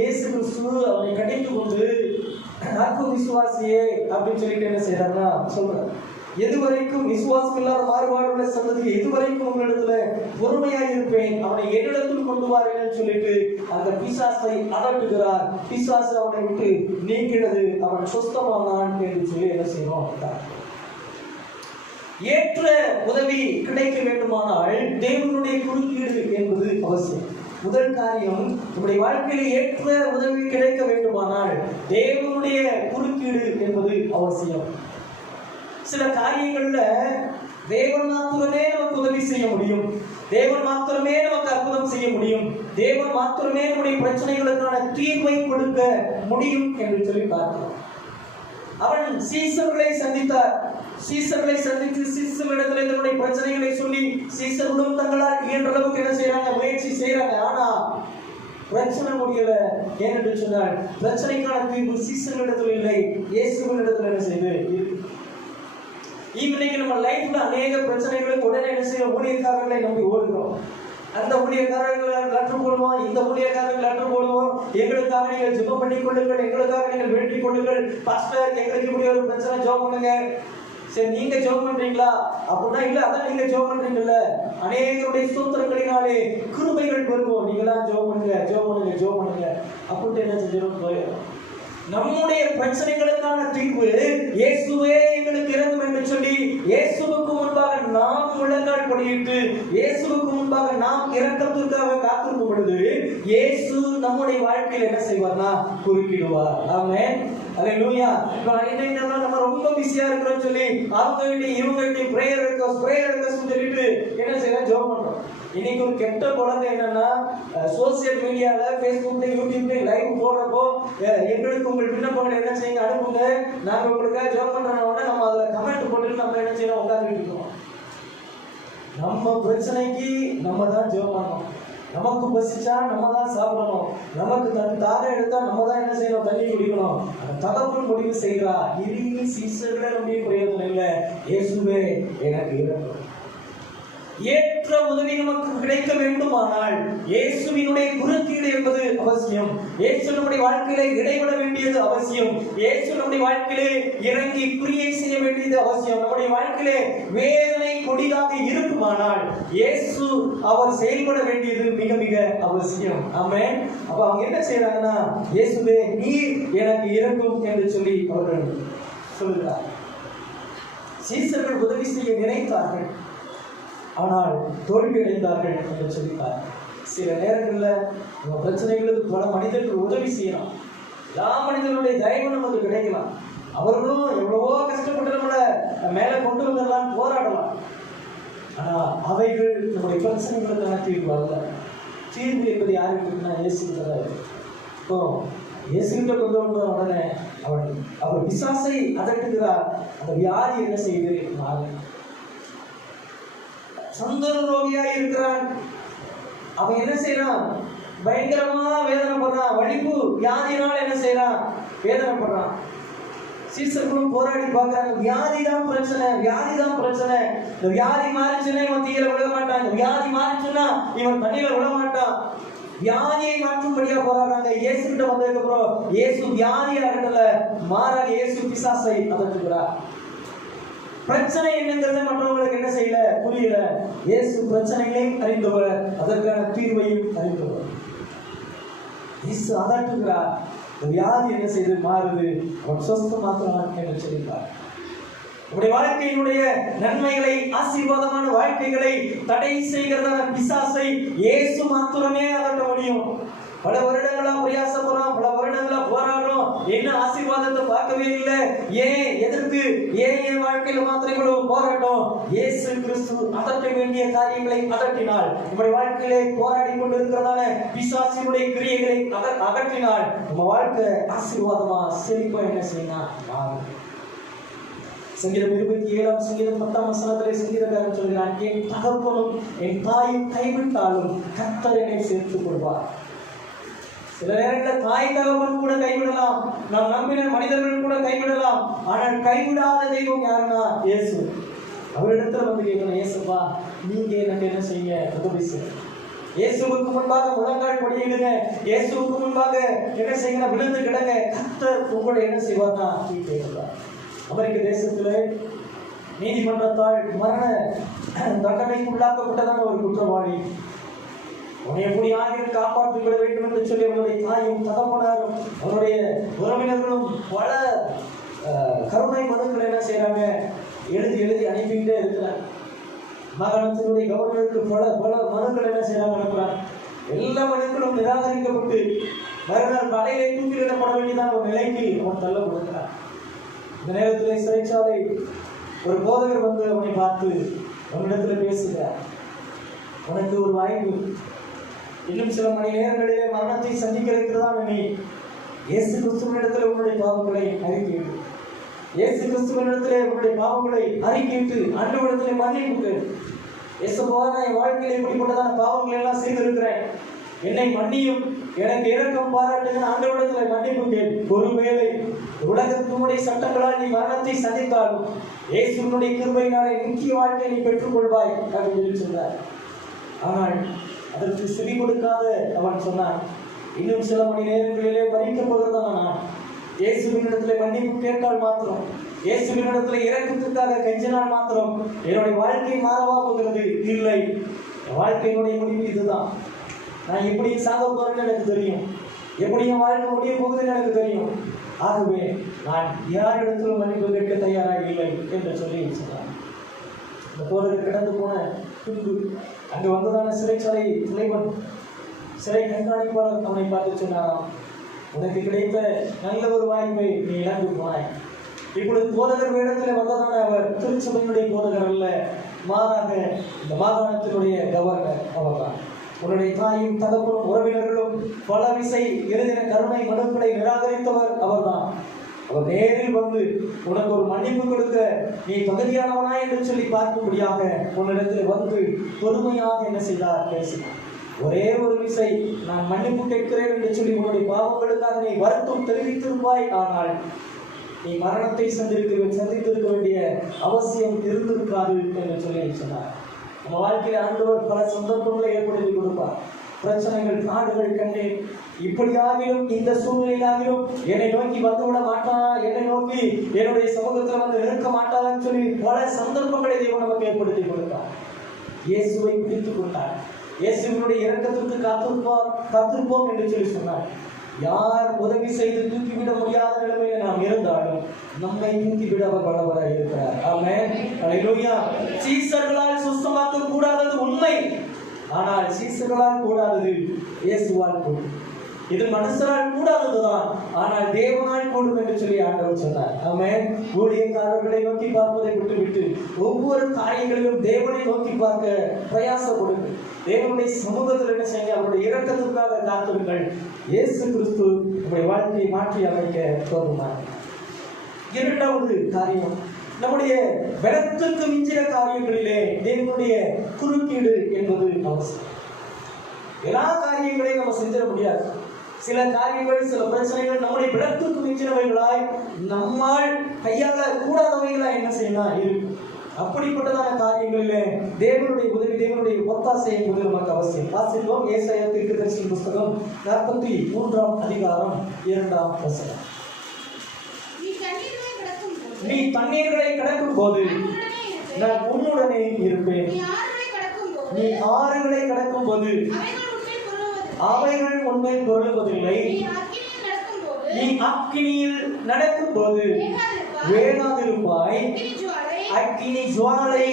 இயேசு கிறிஸ்து அவனை கடிந்து கொண்டு அற்ப விசுவாசியே அப்படின்னு சொல்லிட்டு என்ன செய்யறாருன்னா சொல்றார், எதுவரைக்கும் விசுவாசம் இல்லாத மாறுபாடுள்ள சந்ததிக்கு எதுவரைக்கும் உங்களிடத்துல பொறுமையாக இருப்பேன், அவனை என்னிடத்தில் கொண்டு வாருங்கள் சொல்லிட்டு அந்த பிசாசை அதட்டுகிறார். பிசாசு அவனை விட்டு நீங்கினது, அவன் சொஸ்தமானான் என்று சொல்லி என்ன செய்யணும். ஏற்ற உதவி கிடைக்க வேண்டுமானால் தேவனுடைய குறுக்கீடு என்பது அவசியம். முதல் காரியம், நம்முடைய வாழ்க்கையில் ஏற்ற உதவி கிடைக்க வேண்டுமானால் தேவனுடைய குறுக்கீடு என்பது அவசியம். சில காரியங்கள்ல தேவன் மாத்திரமே நமக்கு உதவி செய்ய முடியும், தேவன் மாத்திரமே நமக்கு அற்புதம் செய்ய முடியும், தேவன் மாத்திரமே நம்முடைய பிரச்சனைகளுக்கான தீர்வை கொடுக்க முடியும் என்று சொல்லி பார்க்கிறோம். அவன் சீசர்களை சந்தித்தார். சீசர்களை சந்தித்து சீசர்களிடத்தில் தன்னுடைய பிரச்சனைகளை சொல்லி சீசர்களும் தங்களால் இயன்ற அளவுக்கு என்ன செய்யறாங்க, முயற்சி செய்யறாங்க. ஆனா பிரச்சனை முடியல. ஏனென்று சொன்னால் பிரச்சனைக்கான தீர்வு சீசர்களிடத்தில் இல்லை, இயேசுவினிடத்தில் என்ன செய்து. இன்னைக்கு நம்ம லைஃப்ல அநேக பிரச்சனைகளுக்கு உடனே என்ன செய்ய, ஊழியக்காரர்களை நம்பி ஓடுகிறோம். அந்த ஊழியக்காரர்களை லெட்டர் போடுவோம், இந்த ஊழியக்காரர்கள் லெட்டர் போடுவோம், எங்களுக்காக நீங்கள் ஜெபம் பண்ணிக் கொள்ளுங்கள், எங்களுக்காக நீங்கள் வேண்டிக் கொள்ளுங்கள், பாஸ்டர் எங்களுக்கு இப்படி ஒரு பிரச்சனை ஜெபம் பண்ணுங்க. சரி, நீங்க ஜெபம் பண்றீங்களா அப்படின்னா இல்ல, அதான் நீங்க ஜெபம் பண்றீங்கல்ல, அநேகருடைய ஸ்தோத்திரங்களினாலே கிருபைகள் பெறுவோம், நீங்களா ஜெபம் பண்ணுங்க ஜெபம் பண்ணுங்க ஜெபம் பண்ணுங்க அப்படின்ட்டு என்ன செஞ்சிடும் போயிடும். நம்முடைய பிரச்சனைகளுக்கான தீர்வு இயேசுவே எங்களுக்கு இறங்கும் என்று சொல்லி இயேசுவுக்கு முன்பாக நாம் முழங்கால் படியிட்டு இயேசுவுக்கு முன்பாக நாம் இரக்கத்திற்காக காத்திருக்கும் பொழுது இயேசு நம்முடைய வாழ்க்கையில் என்ன செய்வார்னா குறுக்கிடுவார். ஆமென், அல்லேலூயா. நம்ம ரொம்ப பிஸியா இருக்கிறோம் சொல்லி அவங்க இவங்க பிரேயர் ரெக்வெஸ்ட் சொல்லிட்டு என்ன செய்யலாம், ஜெபம் பண்றோம். இன்னைக்கு ஒரு கெட்ட குழந்தை என்னன்னா, சோசியல் மீடியால பேஸ்புக்ல யூடியூப்ல லைவ் போடுறப்போ எங்களுக்கு உங்கள் விண்ணப்பங்களை என்ன செய்யுங்க அனுப்புங்க, நாங்க உங்களுக்காக ஜெபம் பண்றோம்னா நம்ம அதுல கமெண்ட் போட்டு நம்ம என்ன செய்யணும், உட்காந்துட்டு இருக்கோம். நம்ம பிரச்சனைக்கு நம்ம தான் ஜெபம் பண்ணணும், நமக்கு பசிச்சா நம்ம தான் சாப்பிடணும், நமக்கு தாக எடுத்தா நம்ம தான் என்ன செய்யணும், தண்ணி குடிக்கணும். அந்த தகப்பன் முடிவு செய்கிறா. இனி சீசர்களே நம்முடைய பிரயோஜனம் இல்லை, இயேசுவே எனக்கு இறங்கும். ஏற்ற உதவி நமக்கு கிடைக்க வேண்டுமானால் இயேசுவினுடைய குறுக்கீடு என்பது அவசியம். இயேசு நம்முடைய வாழ்க்கையிலே இடைவிட வேண்டியது அவசியம். இயேசு நம்முடைய வாழ்க்கையிலே இறங்கி கிரியை செய்ய வேண்டியது அவசியம். நம்முடைய வாழ்க்கையிலே வேதனை கொடிதாக இருக்குமானால் இயேசு அவர் செயல்பட வேண்டியது மிக மிக அவசியம். ஆமென். அப்ப அவங்க என்ன செய்யறாங்கன்னா, இயேசுவே நீர் எனக்கு இறங்கும் என்று சொல்லி அவர்கள் சொல்கிறார். சீசர்கள் உதவி செய்ய நினைத்தார்கள், ஆனால் தோல்வி அடைந்தார்கள் என்று சொல்லிட்டார். சில நேரங்களில் நம்ம பிரச்சனைகளுக்கு பல மனிதர்கள் உதவி செய்யலாம், எல்லா மனிதர்களுடைய தயவு நமக்கு கிடைக்கலாம், அவர்களும் எவ்வளவோ கஷ்டப்பட்டு நம்மளை மேலே கொண்டு வந்துடலாம், போராடலாம். ஆனால் அவைகள் நம்முடைய பிரச்சனைகளுக்கான தீர்வு அல்ல. தீர்வு என்பது யாருக்கு இருக்குன்னா இயேசுகிட்ட. இப்போ இயேசுகிட்ட கொண்டு வந்த உடனே அவர் பிசாசை அதட்டுகிறார். அந்த வியாதி என்ன செய்யுது, மாறி சந்தன ரோகியா இருக்கிறான். அவன் என்ன செய்யறான், பயங்கரமா வேதனைப்படுறான். வலிப்பு வியாதினால் என்ன செய்யறான், வேதனைப்படுறான். சீசர்களும் போராடி பார்க்கறாங்க, வியாதி தான் பிரச்சனை, வியாதி தான் பிரச்சனை. இந்த வியாதி மாறிச்சுன்னா இவன் தீயில விழ மாட்டான், இந்த வியாதி மாறிச்சுன்னா இவன் தண்ணியில விழ மாட்டான். வியாதியை மாற்றும்படியா போராடுறாங்க. இயேசு கிட்ட வந்ததுக்கு அப்புறம் இயேசு வியாதியை அகற்றல, மாறாக இயேசு பிசாசை அதட்டுகிறார். பிரச்சனை என்னங்கிறத மற்றவங்களுக்கு என்ன செய்யல, புரியல. இயேசு பிரச்சனைகளையும் அறிந்தவர், அதற்கான தீர்வையும் அறிந்தவர். இயேசு அதட்டுகிறார். வியாதி என்ன செய்து மாறுது, அவன் சொஸ்தமாக்குறான் என்று சொல்லியிருக்கார். நம்முடைய வாழ்க்கையினுடைய நன்மைகளை, ஆசீர்வாதமான வாழ்க்கைகளை தடை செய்கிறதான பிசாசை இயேசு மாத்திரமே அதட்ட முடியும். பல வருடங்களா பிரயாசப்படுறோம், பல வருடங்களா போராடுறோம், என்ன ஆசீர்வாதத்தை பார்க்கவே இல்லை. ஏன் எதற்கு என் வாழ்க்கையில மாத்திரம் இவ்வளவு போராட்டம்? இயேசு கிறிஸ்து அதட்ட வேண்டிய காரியங்களை அதட்டினால், நம்முடைய வாழ்க்கையிலே போராடி கொண்டிருக்கிறதான பிசாசினுடைய கிரியைகளை அகற்றினால் நம்ம வாழ்க்கை ஆசீர்வாதமா செழிப்பா என்ன செய்யணும்? சங்கீதம் 27 சங்கீதம் 10 சங்கீதக்காரன் சொல்கிறான், என் தகப்பனும் என் தாயும் கைவிட்டாலும் கர்த்தர் என்னை சேர்த்துக் கொள்வார். சில நேரங்களில் தாய் தகவல் கூட கைவிடலாம், நாம் நம்பின மனிதர்கள் கூட கைவிடலாம். ஆனால் கைவிடாத தெய்வம் யாருன்னா இயேசு. அவரிடத்துல வந்து கேட்கணும், இயேசுப்பா நீங்க எனக்கு என்ன செய்ய உதவி செய்ய. இயேசுவுக்கு முன்பாக முழங்கால் படியிடுங்க, இயேசுவுக்கு முன்பாக என்ன செய்யணும்? விழுந்து கிடங்க. கர்த்தர் உங்களை என்ன செய்வார்னா கேட்கிறார். அமெரிக்க தேசத்திலே நீதிமன்றத்தால் மரண தண்டனைக்கு உள்ளாக்கப்பட்டதான ஒரு குற்றவாளி, அவனை எப்படி ஆகியும் காப்பாற்றி விட வேண்டும் என்று சொல்லி அவருடைய தாயும் தகப்பனாரும் அவருடைய உறவினர்களும் பல கருணை மனுக்கள் என்ன செய்யறாங்க, எழுதி அனுப்பிக்கிட்டே இருக்கிறாங்க. மாகாணத்தினுடைய கவர்னருக்கு பல மனுக்கள் என்ன செய்யறாங்க, அனுப்புறாங்க. எல்லா மனுக்களும் நிராகரிக்கப்பட்டு மறுநாள் காலையிலே தூக்கிலிடப்பட வேண்டியதான ஒரு நிலைக்கு அவன் தள்ளப்படுகிறான். இந்த நேரத்தில் சிறைச்சாலை ஒரு போதகர் வந்து அவனை பார்த்து அவனிடத்துல பேசுகிறார், உனக்கு ஒரு வாய்ப்பு, இன்னும் சில மணி நேரங்களிலே மரணத்தை சந்திக்க இருக்கிறதான் நீ இயேசு கிறிஸ்துவினிடத்தில் உன்னுடைய பாவங்களை அறிக்கையிட்டு, இயேசு கிறிஸ்துவினிடத்திலே உன்னுடைய பாவங்களை அறிக்கையிட்டு ஆண்டவரிடத்திலே மன்னிப்பு. இயேசுவா, நான் என் வாழ்க்கையில் இப்படிப்பட்டதான பாவங்களை எல்லாம் செய்திருக்கிறேன், என்னை மன்னியும், எனக்கு இரக்கம் பாராட்டுங்க, ஆண்டவரிடத்தில் மன்னிப்பு கேள். ஒருவேளை உலகத்தினுடைய சட்டங்களால் நீ மரணத்தை சந்தித்தாலும் இயேசுவினுடைய கிருபையினாலே முக்கிய வாழ்க்கையை நீ பெற்றுக்கொள்வாய் அப்படின்னு சொன்னார். ஆனால் அதற்கு செவி கொடுக்காத அவன் சொன்னான், இன்னும் சில மணி நேரங்களிலே மறிக்கப் போகிறதான நான் இயேசுவினிடத்தில் மன்னிப்பு கேட்டால் மாத்திரம், இயேசுவினிடத்தில் இரக்கத்துக்காக கெஞ்சினால் மாத்திரம் என்னுடைய வாழ்க்கை மாறவா போகிறது? இல்லை, வாழ்க்கையினுடைய முடிவு இதுதான். நான் எப்படி சாக போறேன்னு எனக்கு தெரியும், எப்படி என் வாழ்க்கை முடிய போகுதுன்னு எனக்கு தெரியும். ஆகவே நான் யாரிடத்திலும் மன்னிப்பு கேட்க தயாராக இல்லை என்று சொல்லி சொன்னார். இந்த போருக்கு கடந்து போன பின்பு அங்கு வந்ததான சிறைச்சாலை தலைவன், சிறை கண்காணிப்பாளர் அவனை பார்த்து சொன்னாராம், உனக்கு கிடைத்த நல்ல ஒரு வாய்ப்பை நீ இழந்து போனாய். இப்பொழுது போதகர் வேடத்தில் வந்ததான அவர் திருச்சபையினுடைய போதகர் அல்ல, மாறாக இந்த மாகாணத்தினுடைய கவர்னர் அவர்தான். உன்னுடைய தாயும் தகப்பனும் உறவினர்களும் பல விசை எழுதின கருணை மனுக்களை நிராகரித்தவர் அவர்தான். அவர் நேரில் வந்து உனக்கு ஒரு மன்னிப்பு கொடுக்க நீ தகுதியானவனா என்று சொல்லி பார்க்கும்படியாக உன்னிடத்தில் வந்து பொறுமையாக என்ன செய்தார், பேசினார். ஒரே ஒரு விசை நான் மன்னிப்பு கேட்கிறேன் என்று சொல்லி உன்னுடைய பாவங்களுக்காக நீ வருத்தம் தெரிவித்திருப்பாய், ஆனால் நீ மரணத்தை சந்தித்திருக்க வேண்டிய அவசியம் இருந்திருக்காது என்று சொல்லி சொன்னார். நம்ம வாழ்க்கையில ஆண்டவர் பல சந்தர்ப்பங்களை ஏற்படுத்தி கொடுப்பார். பிரச்சனைகள், நாடுகள் கண்டே இப்படியாகிலும் இந்த சூழ்நிலையாகிலும் என்னை நோக்கி வந்துவிட மாட்டான், என்னை நோக்கி என்னுடைய சமூகத்தில் வந்து நிற்க மாட்டான்னு சொல்லி பல சந்தர்ப்பங்களை தேவன் நமக்கு ஏற்படுத்தி கொடுத்தார். இயேசுவை பிடித்துக் கொண்டார். இயேசுவினுடைய இரக்கத்திற்கு காத்திருப்போம் என்று சொல்லி சொன்னார். யார் உதவி செய்து தூக்கிவிட முடியாத நிலைமையில நாம் இருந்தாலும் நம்மை தூக்கிவிட அவர் வல்லவராக இருக்கிறார். ஆமென், ஹல்லேலூயா. சீசர்களால் சுத்தமாக்க கூடாதது உண்மை, ஆனால் சீசர்களால் கூடாதது இயேசுவால் கூடும். இது மனுஷரால் கூடாததுதான், ஆனால் தேவனால் கூடும் என்று சொல்லி ஆண்டவர் சொன்னார். ஆமென். ஊழியக்காரர்களை நோக்கி பார்ப்பதை விட்டுவிட்டு ஒவ்வொரு காரியங்களிலும் தேவனை நோக்கி பார்க்க பிரயாசப்படுங்க. தேவனுடைய சமூகத்தில் என்ன செய்ய, அவருடைய இரக்கத்திற்காக காத்திருங்கள். இயேசு கிறிஸ்து நம்முடைய வாழ்க்கையை மாற்றி அமைக்க தோன்றினார். இரண்டாவது காரியம், நம்முடைய பலத்துக்கு மிஞ்சின காரியங்களிலே தேவனுடைய குறுக்கீடு என்பது அவசியம். எல்லா காரியங்களையும் நம்ம செஞ்சிட முடியாது. சில காரியங்கள், சில பிரச்சனைகள் நம்முடைய பலத்துக்கு மிஞ்சினவைகளாய், நம்மால் கையாள கூடாதவைகளாய் என்ன செய்யலாம் இருக்கும். அப்படிப்பட்டதான காரியங்களிலே தேவனுடைய உதவி, தேவனுடைய ஒத்தாசை என்பது நமக்கு அவசியம். வாசிப்போம் ஏசாயா தீர்க்கதரிசியின் புஸ்தகம் 43ஆம் அதிகாரம் 2ஆம் வசனம். நீ தண்ணீர்களை கடக்கும் போது நான் உன்னுடனே இருப்பேன். நீ ஆறுகளை கடக்கும் போது அவைகள் உன்மேல் பொருளுவதில்லை. நீ அக்கினியில் நடக்கும் போது வேகாதிருப்பாய். அக்கினி ஜுவாலை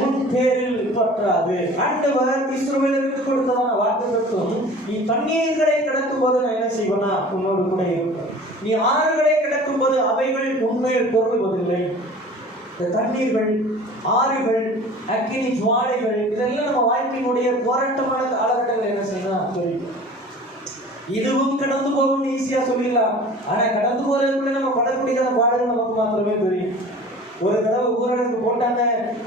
உன் பேரில் பற்றாது. ஆண்டவர் இஸ்ரவேலருக்கு கொடுத்ததான வாக்குத்தத்தம், நீ தண்ணீர்களை கடக்கும் போது நான் என்ன செய்வேனா உன்னோடு கூட இருப்பேன். நீ ஆறுகளை கடக்கும் போது அவைகள் உண்மையில் பொருள்வதில்லை. இந்த தண்ணீர்கள், ஆறுகள், அக்கினி ஜுவாலைகள், இதெல்லாம் நம்ம வாழ்க்கையினுடைய போராட்டமான காலகட்டங்கள் என்ன செய்யணும் தெரியும். இதுவும் கடந்து போகும் ஈஸியா சொல்லிடலாம். ஆனா கடந்து போறதுக்குள்ள நம்ம படக்கூடிய பாடல்கள் நமக்கு மாத்திரமே தெரியும். ஒரு தடவை ஊரடங்கு போட்டாங்க,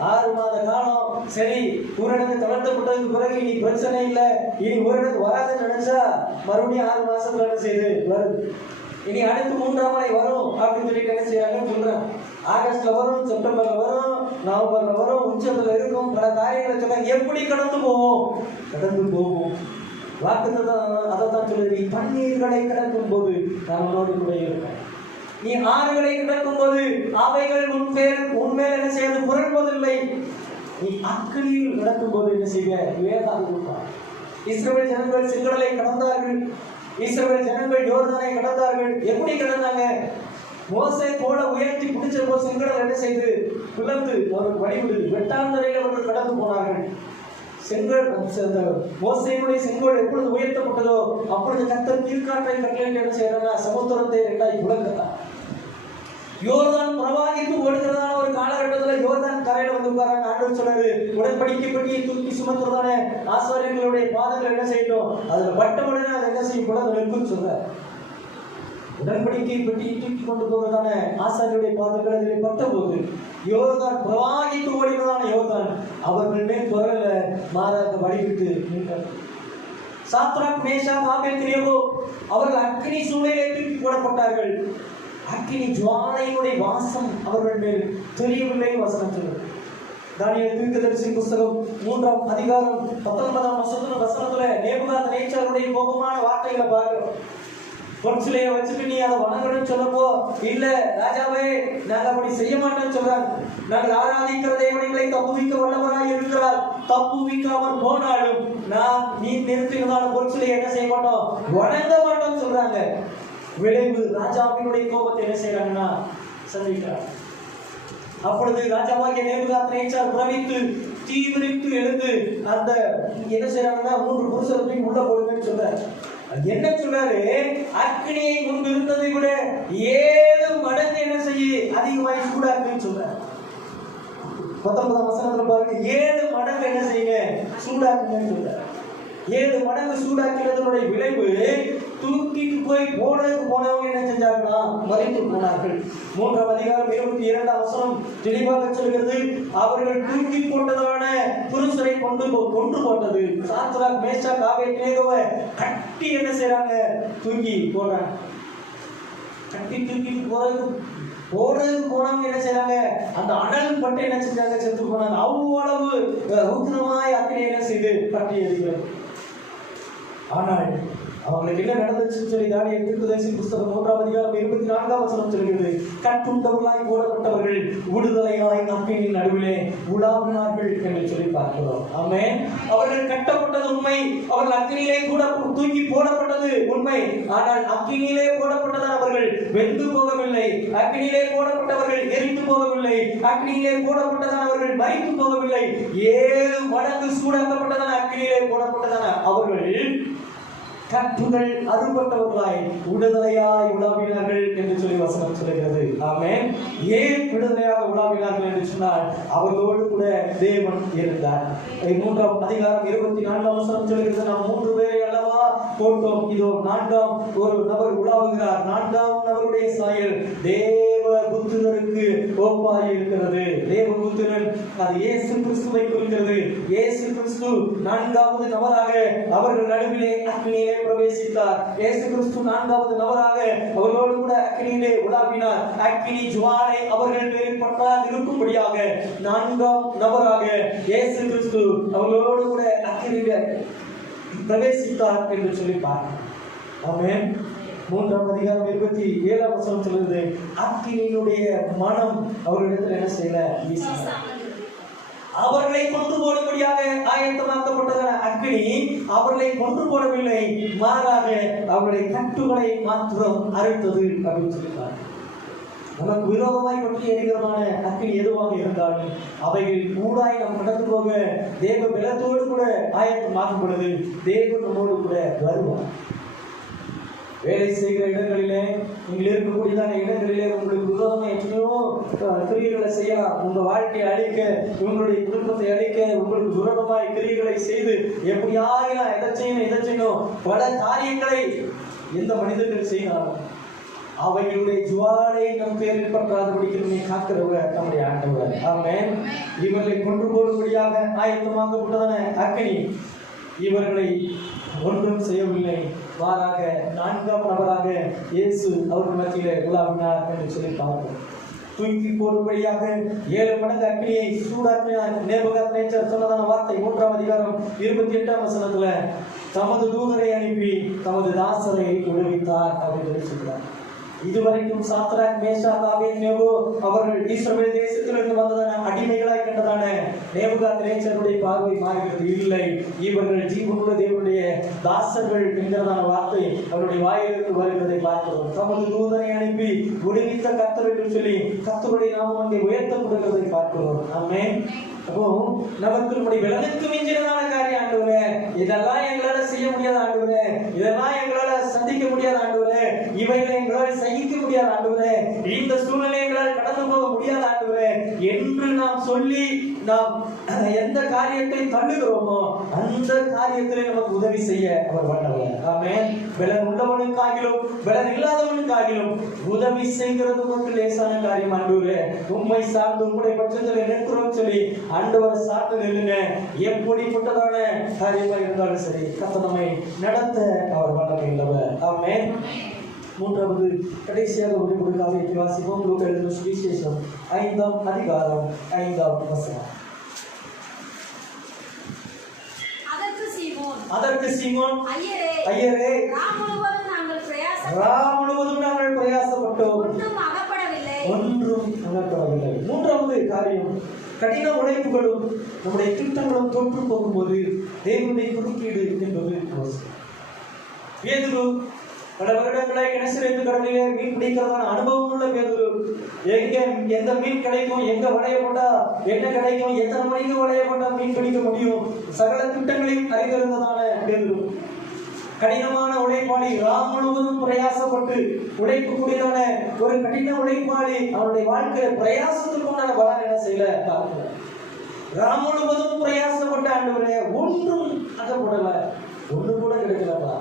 6 மாத காலம். சரி, ஊரடங்கு தளர்த்தப்பட்டதுக்கு பிறகு இனி பிரச்சனை இல்லை, இனி ஊரடங்கு வராதுன்னு நினைச்சா மறுபடியும் 6 மாசத்துல என்ன செய்யுது வருது. இனி அடுத்து 3ஆம் அலை வரும் அப்படின்னு சொல்லிட்டு என்ன செய்யறாங்கன்னு சொல்றேன். ஆகஸ்ட்ல வரும், செப்டம்பர்ல வரும், நவம்பர்ல வரும், உச்சத்துல இருக்கும், பல காரியங்களை சொல்ல. எப்படி கடந்து போவோம்? கடந்து போவோம். வாக்குத்தத்தம் அதைத்தான் சொல்லுது. நீ தண்ணீர்களை கடக்கும் போது நான் உன்னோடு கூட இருப்பேன். நீ ஆறுகளை கடக்கும் போது அவைகள் உன்மேல் என்ன செய்யாது புரள்வதில்லை. நீ அக்கினியில் நடக்கும் போது என்ன செய்ய வேதாக இருப்பார். இஸ்ரவேல் ஜனங்கள் செங்கடலை கடந்தார்கள். இஸ்ரவேல் ஜனங்கள் யோர்தானை கடந்தார்கள். எப்படி கடந்தாங்க? மோசே போல உயர்த்தி பிடிச்ச போது செங்கடல் என்ன செய்து பிளந்து அவர்கள் வழிவிடுது. வெட்டாந்தரையில் அவர்கள் கடந்து போனார்கள். செங்கோல் மோசேயுடைய செங்கோல் எப்பொழுது உயர்த்தப்பட்டதோ அப்பொழுது கர்த்தர் கீழ்காற்றை கட்டளையிட்டு என்ன செய்யறாங்க? சமுத்திரத்தை 2ஆய் பிளக்கிறார். யோர்தான் பிரவாகித்து ஓடுகிறதான ஒரு காலகட்டத்தில் யோர்தான் கரையில வந்து உட்காராங்க. ஆண்டவர் சொல்றாரு, உடன்படிக்கை பெட்டியை தூக்கி சுமத்துறதான ஆசாரியர்களுடைய பாதங்கள் என்ன செய்யணும்? அதுல வட்டமுடனே அதை என்ன செய்யக்கூடாது நிற்கும் சொல்ற. உடன்படிக்கை பெட்டியை தூக்கி கொண்டு போவதான ஆசாரியருடைய பாதங்கள் அதில் பட்ட போது யோர்தான் பிரவாகித்து ஓடினதான யோர்தான் அவர்கள் மேல் குரல மாறாக வழிவிட்டு நின்றார். சாத்ராக், மேஷாக், ஆபேத்நேகோ அவர்கள் அக்கினி சூளையிலே தூக்கி போடப்பட்டார்கள். அக்கினி ஜுவாலையினுடைய வாசம் அவர்கள் மேல் தெரியவில்லை. வசனம் சொல்லுது. தானியேல் தீர்க்கதரிசி புத்தகம் 3ஆம் அதிகாரம் 19ஆம் வசனத்துல நேபுகாத்நேச்சாருடைய கோபமான வார்த்தைகளை பார்க்கிறோம். பொற்சிலையை வச்சுட்டு நீ அதை வணங்கணும்னு சொல்லப்போ, இல்ல ராஜாவே நாங்க அப்படி செய்ய மாட்டோம்னு சொல்றாங்க. நாங்கள் ஆராதிக்கிற தேவனைகளை தப்புவிக்க வல்லவராய் இருக்கிறார். தப்புவிக்காமல் போனாலும் நீ நிறுத்தினதான பொற்சிலையை என்ன செய்ய மாட்டோம், வணங்க மாட்டோம்னு சொல்றாங்க. விளைவு ராஜாவினுடைய கோபத்தை என்ன செய்யறாங்கன்னா சந்திக்கிறார். அப்பொழுது ராஜாவாகிய நேபுகாத்நேச்சார் பிரமித்து தீவிரித்து எழுந்து அந்த என்ன செய்யறாங்கன்னா 3 புருஷர்களையும் உள்ள போடுங்கன்னு சொல்றாரு. என்ன சொல்றாரு? அக்கினியை முன்பு இருந்ததை விட 7 மடங்கு என்ன செய்ய அதிகமாய் சூடாக்குன்னு சொல்றாரு. 19ஆம் வசனத்துல பாருங்க, 7 மடங்கு என்ன செய்யுங்க சூடாக்குங்கன்னு சொல்றாரு. 7 மடங்கு சூடாக்கினதனுடைய விளைவு தூக்கிட்டு போய் போனவங்க என்ன செஞ்சாங்கன்னா மறித்து போனார்கள். 3ஆம் அதிகாரம் 22ஆம் வசனம் தெளிவாக சொல்கிறது, அவர்கள் தூக்கி போட்டதான புருஷரை கொண்டு போட்டது. சாத்ராக், மேஷாக், ஆபேத்நேகோவை கட்டி என்ன செய்யறாங்க? தூக்கி போடுறாங்க. கட்டி தூக்கிட்டு போறதுக்கு போனவங்க என்ன செய்யறாங்க? அந்த அனல் பட்டு என்ன செஞ்சாங்க? செத்து போனாங்க. அவ்வளவு உக்கிரமாய் அக்கினி என்ன செய்து கட்டி எறிகிறது. ஆனால் அவங்களுக்கு என்ன நடந்துச்சுன்னு சொல்லி தானியேல் தீர்க்கதரிசி புத்தகம் 3ஆம் அதிகாரம் 24ஆம் வசனம் சொல்கிறது, கட்டுண்டவர்களாய் போடப்பட்டவர்கள் விடுதலையாய் அக்கினியின் நடுவிலே உலாவினார்கள் என்று சொல்லி பார்க்கிறோம். ஆமென். அவர்கள் கட்டப்பட்டது உண்மை, அவர்கள் அக்கினியிலே கூட தூக்கி போடப்பட்டது உண்மை. ஆனால் அக்கினியிலே போடப்பட்டதால் அவர்கள் வெந்து போகவில்லை. அக்கினியிலே போடப்பட்டவர்கள் எரிந்து போகவில்லை. அக்கினியிலே போடப்பட்டதால் அவர்கள் மரித்து போகவில்லை. 7 மடங்கு சூடாக்கப்பட்டதான அக்கினியிலே போடப்பட்டதான அவர்கள் கட்டுகள் அறுபட்டவர்களாய் விடுதலையாய் உலாவினார்கள் என்று சொல்லி வசனம் சொல்கிறது. ஆமென். ஏன் விடுதலையாக உலாவினார்கள் என்று சொன்னால் அவர்களோடு கூட தேவன் இருந்தார். 3ஆம் அதிகாரம் 24ஆம் வசனம் சொல்கிறது, நாம் 3 பேரை அல்லவா போட்டோம், இதோ 4ஆம் ஒரு நபர் உலாவுகிறார். 4ஆம் நபருடைய சாயல் தேவபுத்திரருக்கு ஒப்பாய் இருக்கிறது. தேவபுத்திரன் அது இயேசு கிறிஸ்துவை குறிக்கிறது. இயேசு கிறிஸ்து 4ஆவது நபராக அவர்கள் நடுவிலே அக்கினியிலே பிரவேசித்தார். இயேசு கிறிஸ்து 4ஆவது நபராக அவர்களோடு கூட அக்கினியிலே உலாவினார். அக்கினி ஜுவாலை அவர்கள் மேல் பட்டால் இருக்கும்படியாக 4ஆம் நபராக இயேசு கிறிஸ்து அவர்களோடு கூட அக்கினியிலே பிரவேசித்தார் என்று சொல்லி பார்க்கிறோம். ஆமென். 3ஆம் அதிகாரம் 27ஆம் வசனம் சொல்கிறது, அக்கினியினுடைய மனம் அவர்களிடத்தில் என்ன செய்யல வீசினார். அவர்களை கொன்று போடும்படியாக ஆயத்தமாக்கப்பட்டதான அக்கினி அவர்களை கொன்று போடவில்லை, மாறாக அவர்களை கட்டுகளை மாத்திரம் அறுத்தது அப்படின்னு சொல்லிட்டார். நமக்கு விரோதமாய் பற்றி எரிகிறதான அக்கினி எதுவாக இருந்தாலும் அவைகளில் கூடாய் நாம் கடந்து போக தேவ பலத்தோடு கூட ஆயத்தமாகும் பொழுது தேவன் நம்மோடு கூட வருவார். வேலை செய்கிற இடங்களிலே, நீங்கள் இருக்கக்கூடியதான இடங்களிலே உங்களுக்கு விரோதமாக எத்தனையோ கிரியைகளை செய்யலாம். உங்க வாழ்க்கையை அழிக்க, உங்களுடைய குடும்பத்தை அழிக்க, உங்களுக்கு விரோதமாய் கிரியைகளை செய்து எப்படியாகலாம் எதை செய்யணும் பல காரியங்களை எந்த மனிதர்கள் செய்யலாம். அவைகளுடைய ஜுவாலை நம் பேரில் பற்றாதபடிக்கு காக்கிறவர் நம்முடைய ஆண்டவர். ஆமென். இவர்களை கொன்று போடும்படியாக ஆயத்தமாக்கப்பட்டதான அக்கினி இவர்களை ஒன்றும் செய்யவில்லை. மாறாக 4ஆம் நபராக இயேசு அவர்கள் மத்தியிலே உலாவினார் என்று சொல்லி பார்க்கிறோம். தூக்கி போடும்படியாக 7 மடங்கு அக்கினியை சூடாக்கினார். நேபுகாத்நேச்சர் சொன்னதான வார்த்தை 3ஆம் அதிகாரம் 28ஆம் வசனத்துல தமது தூதரை அனுப்பி தமது தாசரை விடுவித்தார் அப்படின்னு சொல்றார். இதுவரைக்கும் சாத்ராக், மேஷாக், ஆபேத்நேகோ அவர்கள் இஸ்ரவேல் தேசத்திலிருந்து வந்ததான அடிமைகளாய் கண்டதான நேபுகாத்நேச்சருடைய பார்வை மாறுகிறது. இல்லை, இவர்கள் ஜீவனுள்ள தேவனுடைய தாசர்கள் என்கிறதான வார்த்தை அவருடைய வாயிலிருந்து வருகிறதை பார்க்கிறோம். தமது தூதனை அனுப்பி விடுவித்த கர்த்தர் என்று சொல்லி கர்த்தருடைய நாமம் அங்கே உயர்த்தப்படுகிறதை பார்க்கிறோம். ஆமென். அப்போ நமக்கு நம்முடைய விலனுக்கு மிஞ்சினதான காரியம் ஆண்டவரே, இதெல்லாம் எங்களால செய்ய முடியாத ஆண்டவரே, இதெல்லாம் எங்களால சந்திக்க முடியாத ஆண்டவரே, இவைகளை எங்களால் சகிக்க முடியாத ஆண்டவரே, இந்த சூழ்நிலை எங்களால் கடந்து போக முடியாத ஆண்டவரே என்று நாம் சொல்லி நாம் எந்த காரியத்தை தள்ளுகிறோமோ அந்த காரியத்திலே நமக்கு உதவி செய்ய அவர் வல்லவர். ஆமென். பலன் உள்ளவனுக்காகிலும் பலன் இல்லாதவனுக்காகிலும் உதவி செய்கிறது மட்டும் லேசான காரியம் ஆண்டவரே. உம்மை சார்ந்து உங்களுடைய பட்சத்தில் நிற்கிறோம் சொல்லி ஆண்டவர் சார்ந்து நில்லுங்க. எப்படிப்பட்டதான காரியமா இருந்தாலும் சரி கர்த்தர் நம்மை நடத்த அவர் வல்லமை உள்ளவர். ஆமென். 3வது கடைசியாக ஒரு காரியத்தை வாசிப்போம். லூக்கா எழுதின சுவிசேஷம் 5ஆம் அதிகாரம் 5ஆம் வசனம். அதற்கு சீமோன் ஐயரே, ராம் முழுவதும் நாங்கள் பிரயாசப்பட்டோம், ஒன்றும் அகப்படவில்லை. 3வது காரியம், கடின உழைப்புகளும் நம்முடைய திட்டங்களும் தோற்று போகும்போது தேவனுடைய குறுக்கீடு என்பது பேதுரு பல வருடங்களாய் கிணசிலிருந்து கடலிலே மீன் பிடிக்கிறதான அனுபவம் உள்ள பேதுரு எந்த மீன் கிடைக்கும், எங்க வளைய போட்டா என்ன கிடைக்கும், எத்தனை மணிக்கு வளைய போட்டா மீன் பிடிக்க முடியும், சகல திட்டங்களையும் அறிந்திருந்ததான பேதுரு கடினமான உழைப்பாளி, ராம் முழுவதும் பிரயாசப்பட்டு உழைக்கக்கூடியதான ஒரு கடின உழைப்பாளி அவனுடைய வாழ்க்கையில பிரயாசத்துக்கு உண்டான பலன் என்ன செய்யல பார்க்கிறோம். ராம் முழுவதும் பிரயாசப்பட்ட ஆண்டவரே ஒன்றும் அகப்படல, ஒன்று கூட கிடைக்கலப்பா.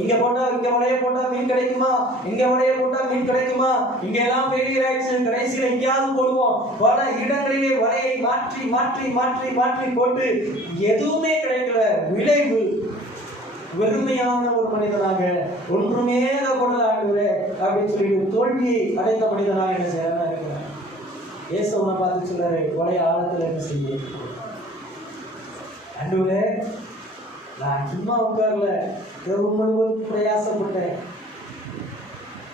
இங்க போட்டா இங்க வளைய போட்டா மீன் கிடைக்குமா, இங்க வளைய போட்டா மீன் கிடைக்குமா, இங்க எல்லாம் ஃபெயிலியர் ஆயிடுச்சு, கடைசியில எங்கேயாவது போடுவோம். பல இடங்களிலே வலையை மாற்றி மாற்றி மாற்றி மாற்றி போட்டு எதுவுமே கிடைக்கல. விளைவு வெறுமையான ஒரு மனிதனாக ஒன்றுமே போடல ஆண்டவரே அப்படின்னு சொல்லி தோல்வியை அடைந்த மனிதனாக என்ன செய்யறா இருக்கிறேன். ஏசவனை பார்த்து சொல்றாரு, வளைய ஆழத்துல என்ன செய்ய ஆண்டவரே, நான் சும்மா உட்கார்ல, இரவு முழுவதும் பிரயாசப்பட்டேன்,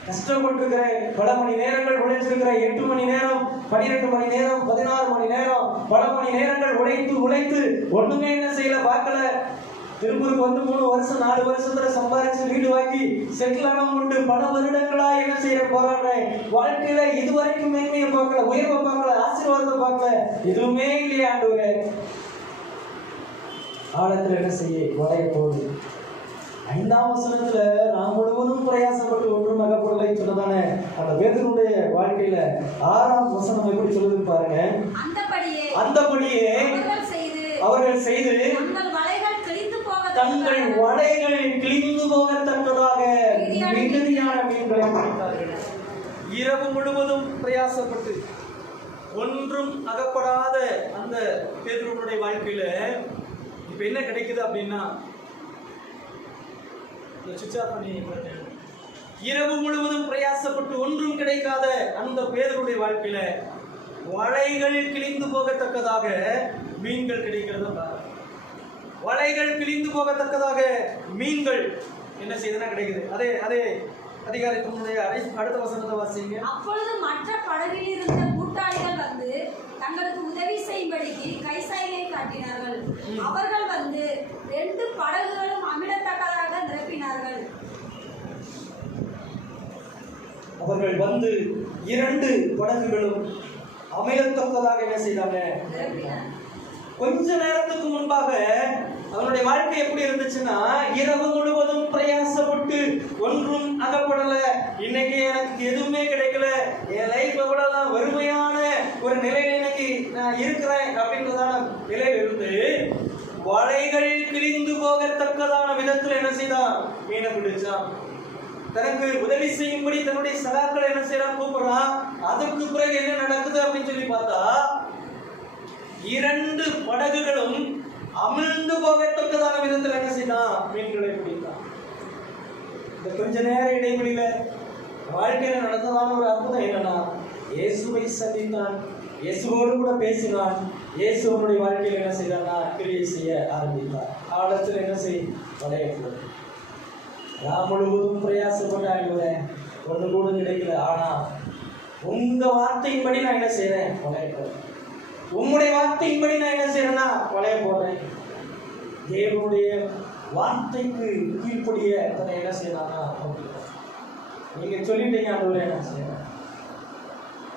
கஷ்டப்பட்டிருக்கிறேன், பல மணி நேரங்கள் உழைச்சிருக்கிறேன், 8 மணி நேரம் 12 மணி நேரம் 16 மணி நேரம் பல மணி நேரங்கள் உழைத்து ஒண்ணுமே என்ன செய்யல பார்க்கல. திருப்பூருக்கு வந்து 3 வருஷம் 4 வருஷத்துல சம்பாதிச்சு வீடு வாங்கி செட்டில் ஆன உண்டு. பல வருடங்களா என்ன செய்ய போறாங்க, வாழ்க்கையில இதுவரைக்கும் மேன்மையை பார்க்கல, உயர்வை பார்க்கல, ஆசீர்வாதத்தை பார்க்கல, எதுவுமே இல்லையா ஆண்டவரே. ஆழத்துல என்ன செய்ய வளைய போகுது. 5ஆம் வசனத்துல நாம் முழுவதும் பிரயாசப்பட்டு ஒன்றும் அகப்படலை சொன்னதானே அந்த பேதுருடைய வாழ்க்கையில 6ஆம் வசனம் எப்படி சொல்லுதுன்னு பாருங்க. அந்தபடியே அவர்கள் செய்து தங்கள் வலைகள் கிழிந்து போகத்தக்கதாக மிகுதியான மீன்களை பிடித்தார்கள். இரவு முழுவதும் பிரயாசப்பட்டு ஒன்றும் அகப்படாத அந்த பேதுருடைய வாழ்க்கையில இப்ப என்ன கிடைக்குது அப்படின்னா, இரவு முழுவதும் பிரயாசப்பட்டு ஒன்றும் கிடைக்காத அந்த பேதுருடைய வாழ்க்கையில வலைகள் கிழிந்து போகத்தக்கதாக மீன்கள் கிடைக்கிறது. வலைகள் கிழிந்து போகத்தக்கதாக மீன்கள் என்ன செய்யுதுன்னா கிடைக்குது. அதே அதே அதிகாரத்தினுடைய அடுத்த வசனத்தை வாசிங்க. அப்பொழுது மற்ற படகில் இருந்த கூட்டாளிகள் வந்து தங்களுக்கு உதவி செய்யும்படிக்கு கைசாயை காட்டினார்கள். அவர்கள் வந்து 2 படகுகளும் அமிழத்தக்கதாக நிரப்பினார்கள். அவர்கள் வந்து 2 படகுகளும் அமிழத்தக்கதாக என்ன செய்தாங்க? கொஞ்ச நேரத்துக்கு முன்பாக அவனுடைய வாழ்க்கை எப்படி இருந்துச்சுன்னா, இரவு முழுவதும் பிரயாசப்பட்டு ஒன்றும் அகப்படல, இன்னைக்கு எனக்கு எதுவுமே கிடைக்கல, என் லைஃப்ல கூட நான் வறுமையான ஒரு நிலையில இன்னைக்கு நான் இருக்கிறேன் அப்படின்றதான நிலையில இருந்து வலைகள் கிழிந்து போகத்தக்கதான விதத்துல என்ன செய்தான்? மீனை பிடிச்சான். தனக்கு உதவி செய்யும்படி தன்னுடைய சகாக்கள் என்ன செய்யறான்? கூப்பிடுறான். அதுக்கு பிறகு என்ன நடக்குது அப்படின்னு சொல்லி பார்த்தா, 2 படகுகளும் அமிழ்ந்து போகத்தக்கதான விதத்தில் என்ன செய்தான்? மீன்களை பிடித்தான். இந்த கொஞ்ச நேர இடைவெளியில வாழ்க்கையில நடந்ததான ஒரு அற்புதம் என்னன்னா, இயேசுவை சந்தித்தான், இயேசுவோடு கூட பேசினான். இயேசு அவனுடைய வாழ்க்கையில் என்ன செய்தான்னா? கிரியை செய்ய ஆரம்பித்தார். காலத்தில் என்ன செய்? வளையக்கூடாது. நான் முழுவதும் பிரயாசப்பட்டு ஆகிடுவேன், ஒன்று கூட கிடைக்கல. ஆனா உங்க வார்த்தையின்படி நான் என்ன செய்யறேன்? வளைய போறேன். உங்களுடைய வார்த்தையின்படி நான் என்ன செய்யறேன்னா வளைய போடுறேன். தேவனுடைய வார்த்தைக்கு கீழ்ப்படிய தன்னை என்ன செய்யறானா? நீங்க சொல்லிட்டீங்க ஆண்டவரே, நான் செய்யறேன்.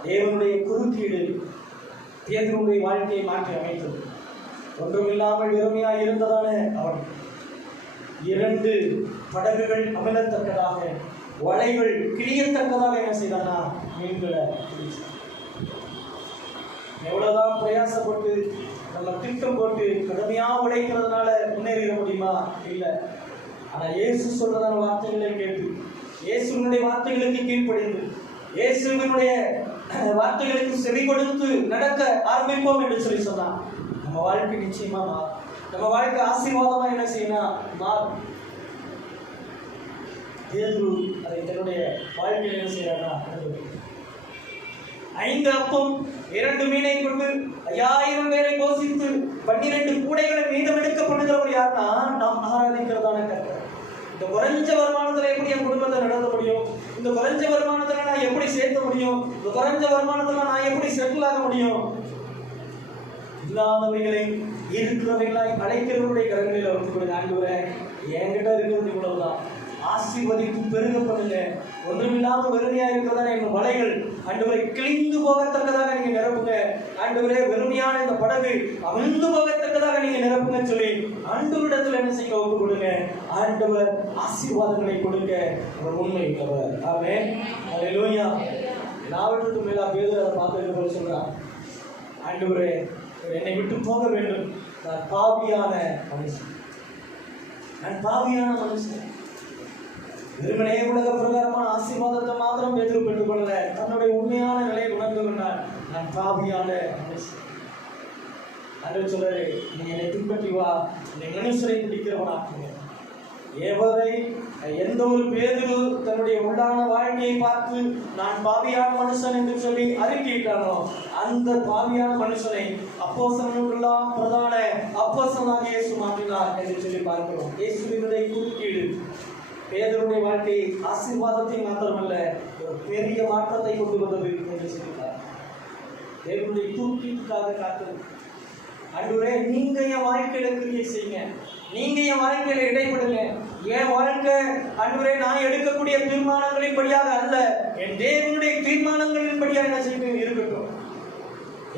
தேவனுடைய குறுக்கீடு பேதுருவுடைய வாழ்க்கையை மாற்றி அமைத்தது. ஒன்றுமில்லாமல் வெறுமையாக இருந்ததான அவன் 2 படகுகள் அமிழத்தக்கதாக, வலைகள் கிழியத்தக்கதாக என்ன செய்தானா? மீன்களை பிடிச்சான். எவ்வளவுதான் பிரயாசப்பட்டு நம்ம திட்டம் போட்டு கடுமையா உழைக்கிறதுனால முன்னேறிட முடியுமா? இல்லை. ஆனா இயேசு சொல்றதான வார்த்தைகளை கேட்டு, இயேசுவினுடைய வார்த்தைகளுக்கு கீழ்ப்படிந்து, இயேசுவினுடைய வார்த்தைகளுக்கு செவி கொடுத்து நடக்க ஆரம்பிப்போம் என்று சொல்லி சொன்னான். நம்ம வாழ்க்கை நிச்சயமா மாறும். நம்ம வாழ்க்கை ஆசீர்வாதமா என்ன செய்யணும்? மாறும். பேதுரு அதை தன்னுடைய வாழ்க்கையில் என்ன செய்யறானா? 5 அப்பம் 2 மீனை கொண்டு 5000 பேரை போஷித்து 12 கூடைகளை மீதம் எடுக்க பண்ணுகிறவர் யாருன்னா, நாம் ஆராதிக்கிறதான கர்த்தர். இந்த குறைஞ்ச வருமானத்துல எப்படி என் குடும்பத்தை நடத்த முடியும்? இந்த குறைஞ்ச வருமானத்துல நான் எப்படி சேர்க்க முடியும்? இந்த குறைஞ்ச வருமானத்துல நான் எப்படி செட்டில் ஆக முடியும்? இல்லாதவைகளை இருக்கிறவைகளாய் அழைக்கிறவருடைய கரங்களில் வந்து கொடுங்க. ஆண்டவரே, என்கிட்ட இருக்கிறது இவ்வளவுதான், ஆசீர்வதித்து பெருக பண்ணுங்க. ஒன்றுமில்லாம வெறுமையா இருக்கிறதான எங்க வலைகள் ஆண்டவரை கிழிந்து போகத்தக்கதாக நீங்க நிரப்புங்க. ஆண்டவரே, வெறுமையான இந்த படகு அமிழ்ந்து போகத்தக்கதாக நீங்க நிரப்புங்க சொல்லி ஆண்டவரிடத்துல என்ன செய்ய ஒப்பு கொடுங்க. ஆண்டவர் ஆசீர்வாதங்களை கொடுக்க ஒரு உண்மை உள்ளவர். ஆமென். அல்லேலூயா. எல்லாவற்றுக்கும் மேலா பேதுரு அதை பார்த்து போல சொல்றான், ஆண்டவரே, என்னை விட்டு போக வேண்டும், நான் பாவியான மனுஷன், நான் பாவியான மனுஷன். வெறுமனே உலக பிரகாரமான ஆசீர்வாதத்தை மாத்திரம் பேதுரு பெற்றுக் கொள்ளல, தன்னுடைய உண்மையான நிலையை உணர்ந்து கொண்டார். நான் பாவியான மனுஷன். ஆண்டவர் சொல்றாரு, நீ என்னை பின்பற்றி வா, என்னை மனுஷரை பிடிக்கிறவனாக்குங்க. எவரை எந்த ஒரு பேதுரு தன்னுடைய உள்ளான வாழ்க்கையை பார்த்து நான் பாவியான மனுஷன் என்று சொல்லி அறிக்கையிட்டானோ, அந்த பாவியான மனுஷனை அப்போஸ்தலர்களுக்கெல்லாம் பிரதான அப்போஸ்தலனாக இயேசு மாற்றினார் என்று சொல்லி பார்க்கிறோம். இயேசுவினுடைய குறுக்கீடு பேதுருடைய வாழ்க்கையை ஆசீர்வாதத்தை மாத்திரமல்ல, ஒரு பெரிய மாற்றத்தை கொண்டு வந்தது என்று சொல்லிட்டார். தேவனுடைய குறுக்கீட்டுக்காக காத்தது. ஆண்டவரே, நீங்க என் வாழ்க்கையில கிரியை செய்யுங்க, நீங்க என் வாழ்க்கையில இடைப்படுங்க. என் வாழ்க்கை ஆண்டவரே நான் எடுக்கக்கூடிய தீர்மானங்களின் படியாக அல்ல, என் தேவனுடைய தீர்மானங்களின் படியாக என்ன செய்ய இருக்கட்டும்.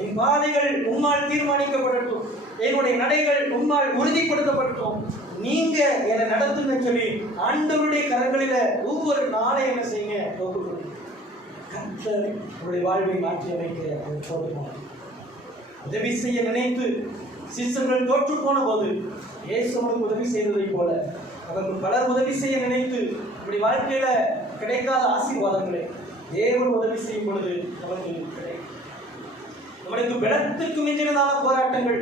என் பாதைகள் உம்மால் தீர்மானிக்கப்படட்டும், என்னுடைய நடைகள் உம்மால் உறுதிப்படுத்தப்படட்டும். நீங்க என்னை நடத்துங்க சொல்லி ஆண்டவருடைய கரங்களில ஒவ்வொரு நாளை என்ன செய்யுங்க ஒப்புக்கொடுங்க. கர்த்தர் உங்களுடைய வாழ்வை மாற்றி அமைக்க போதுமான உதவி செய்ய நினைத்து சிஷ்யர்கள் தோற்று போன போது இயேசு அவனுக்கு உதவி செய்ததை போல அவர்கள் பலர் உதவி செய்ய நினைத்து இப்படி வாழ்க்கையில கிடைக்காத ஆசீர்வாதங்களை தேவன் உதவி செய்யும் பொழுது நமக்கு கிடைக்கும். நம்மளுக்கு பலத்துக்கு மிஞ்சினதான போராட்டங்கள்,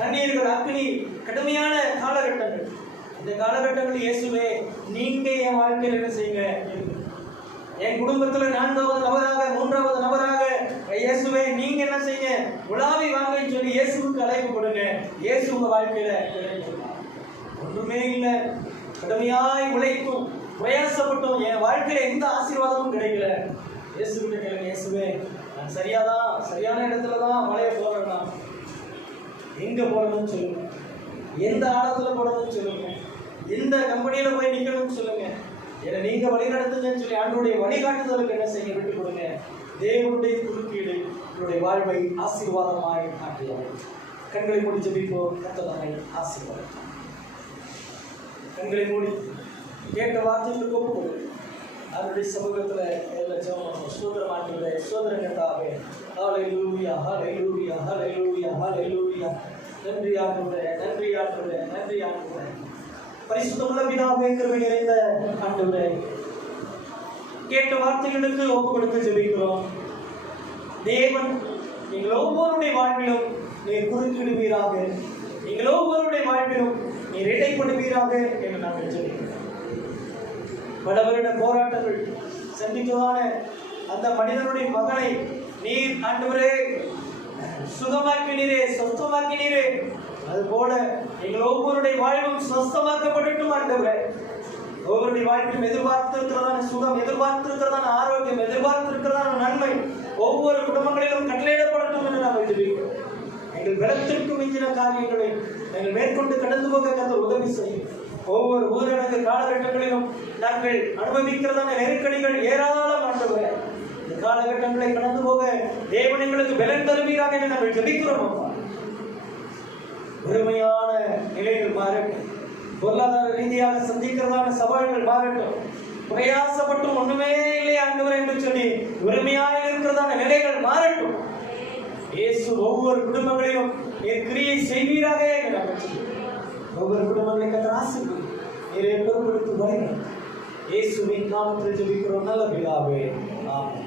தண்ணீர்கள், அக்னி, கடுமையான காலகட்டங்கள். இந்த காலகட்டங்கள் இயேசுவே நீங்க என் வாழ்க்கையில் என்ன செய்யுங்க, என் குடும்பத்துல 4வது நபராக 3வது நபராக இயேசுவே நீங்க என்ன செய்யுங்க, உலாவி வாங்கன்னு சொல்லி இயேசுவுக்கு அழைப்பு கொடுங்க. இயேசு உங்க வாழ்க்கையில கிடைக்கும். ஒன்றுமே இல்லை, கடுமையாய் உழைக்கும் பிரயாசப்பட்டும் என் வாழ்க்கையில எந்த ஆசீர்வாதமும் கிடைக்கல. இயேசுகிட்ட கேளுங்க, இயேசுவே நான் சரியான இடத்துலதான் வளைய போறேன்னா எங்க போடணும்னு சொல்லுங்க, எந்த ஆழத்துல போடணும்னு சொல்லுங்க, எந்த கம்பெனியில போய் நிக்கணும்னு சொல்லுங்க. என்னை நீங்க வழி நடத்துங்கன்னு சொல்லி ஆண்டவருடைய வழிகாட்டுதலுக்கு என்ன செய்ய விட்டு கொடுங்க. தேவனுடைய குறுக்கீடு உங்களுடைய வாழ்வை ஆசீர்வாதமாய் மாற்றியது. கண்களை மூடி ஜெபிப்போம். கர்த்தர் நம்மை ஆசீர்வதிப்பார். கண்களை மூடி கேட்ட வார்த்தைகளுக்கு ஒப்பு கொடுங்க. அவருடைய சமூகத்துல எல்லாம் ஜெபம் சோதரம் ஆண்டுகளே சோதரங்கத்தாவே. ஹல்லேலூயா ஹல்லேலூயா ஹல்லேலூயா ஹல்லேலூயா. நன்றி ஆண்டவரே, நன்றி ஆண்டவரே, நன்றி ஆண்டவரே. பரிசுத்தமுள்ள பிதாவே, கிருபை நிறைந்த ஆண்டவரே, கேட்ட வார்த்தைகளுக்கு ஒப்பு கொடுத்து ஜெபிக்கிறோம். தேவன் நீங்கள் ஒவ்வொருடைய வாழ்விலும் நீர் குறுக்கிடுவீராக, நீங்கள் ஒவ்வொருடைய வாழ்விலும் நீர் இடைப்படுவீராக என்று நாங்கள் ஜெபிக்கிறோம். பல வருட போராட்டங்கள் சந்தித்ததான அந்த மனிதனுடைய மகனை நீர் ஆண்டவரே சுகமாக்கினீரே, சொஸ்தமாக்கினீரே. அது போல எங்கள் ஒவ்வொருடைய வாழ்வும் சொஸ்தமாக்கப்படட்டும் ஆண்டவரே. ஒவ்வொருடைய வாழ்க்கையும் எதிர்பார்த்திருக்கிறதான சுகம், எதிர்பார்த்திருக்கிறதான ஆரோக்கியம், எதிர்பார்த்திருக்கிறதான நன்மை ஒவ்வொரு குடும்பங்களிலும் கட்டளையிடப்படட்டும் என்று நாங்கள் ஜெபிக்கிறோம். எங்கள் பலத்திற்கு மிஞ்சின காரியங்களை எங்கள் மேற்கொண்டு கடந்து போக கர்த்தர் உதவி செய்யும். ஒவ்வொரு ஊரடங்கு காலகட்டங்களிலும் நாங்கள் அனுபவிக்கிறதான நெருக்கடிகள் ஏராளம் ஆண்டவரே. இந்த காலகட்டங்களை கடந்து போக தேவன் எங்களுக்கு பலன் தருவீராக என்று நாங்கள் ஜெபிக்கிறோம். பெருமையான நிலைகள் மாறட்டும், பொருளாதார ரீதியாக சந்திக்கிறதான சவால்கள் மாறட்டும். பிரயாசப்பட்டும் ஒண்ணுமே இல்லை ஆண்டவர் என்று சொல்லி பெருமையாக இருக்கிறதான நிலைகள் மாறட்டும். இயேசு ஒவ்வொரு குடும்பங்களிலும் கிரியை செய்வீராக என்று நாங்கள் சொல்லுவோம். ஒவ்வொரு குடும்பங்களை கர்த்தர் ஆசீர்வதிப்பார். நீரே பொறுப்படுத்தி வருகிறோம். இயேசுவின் நாமத்தில் ஜெபிக்கிறோம் நல்ல பிதாவே. ஆமென்.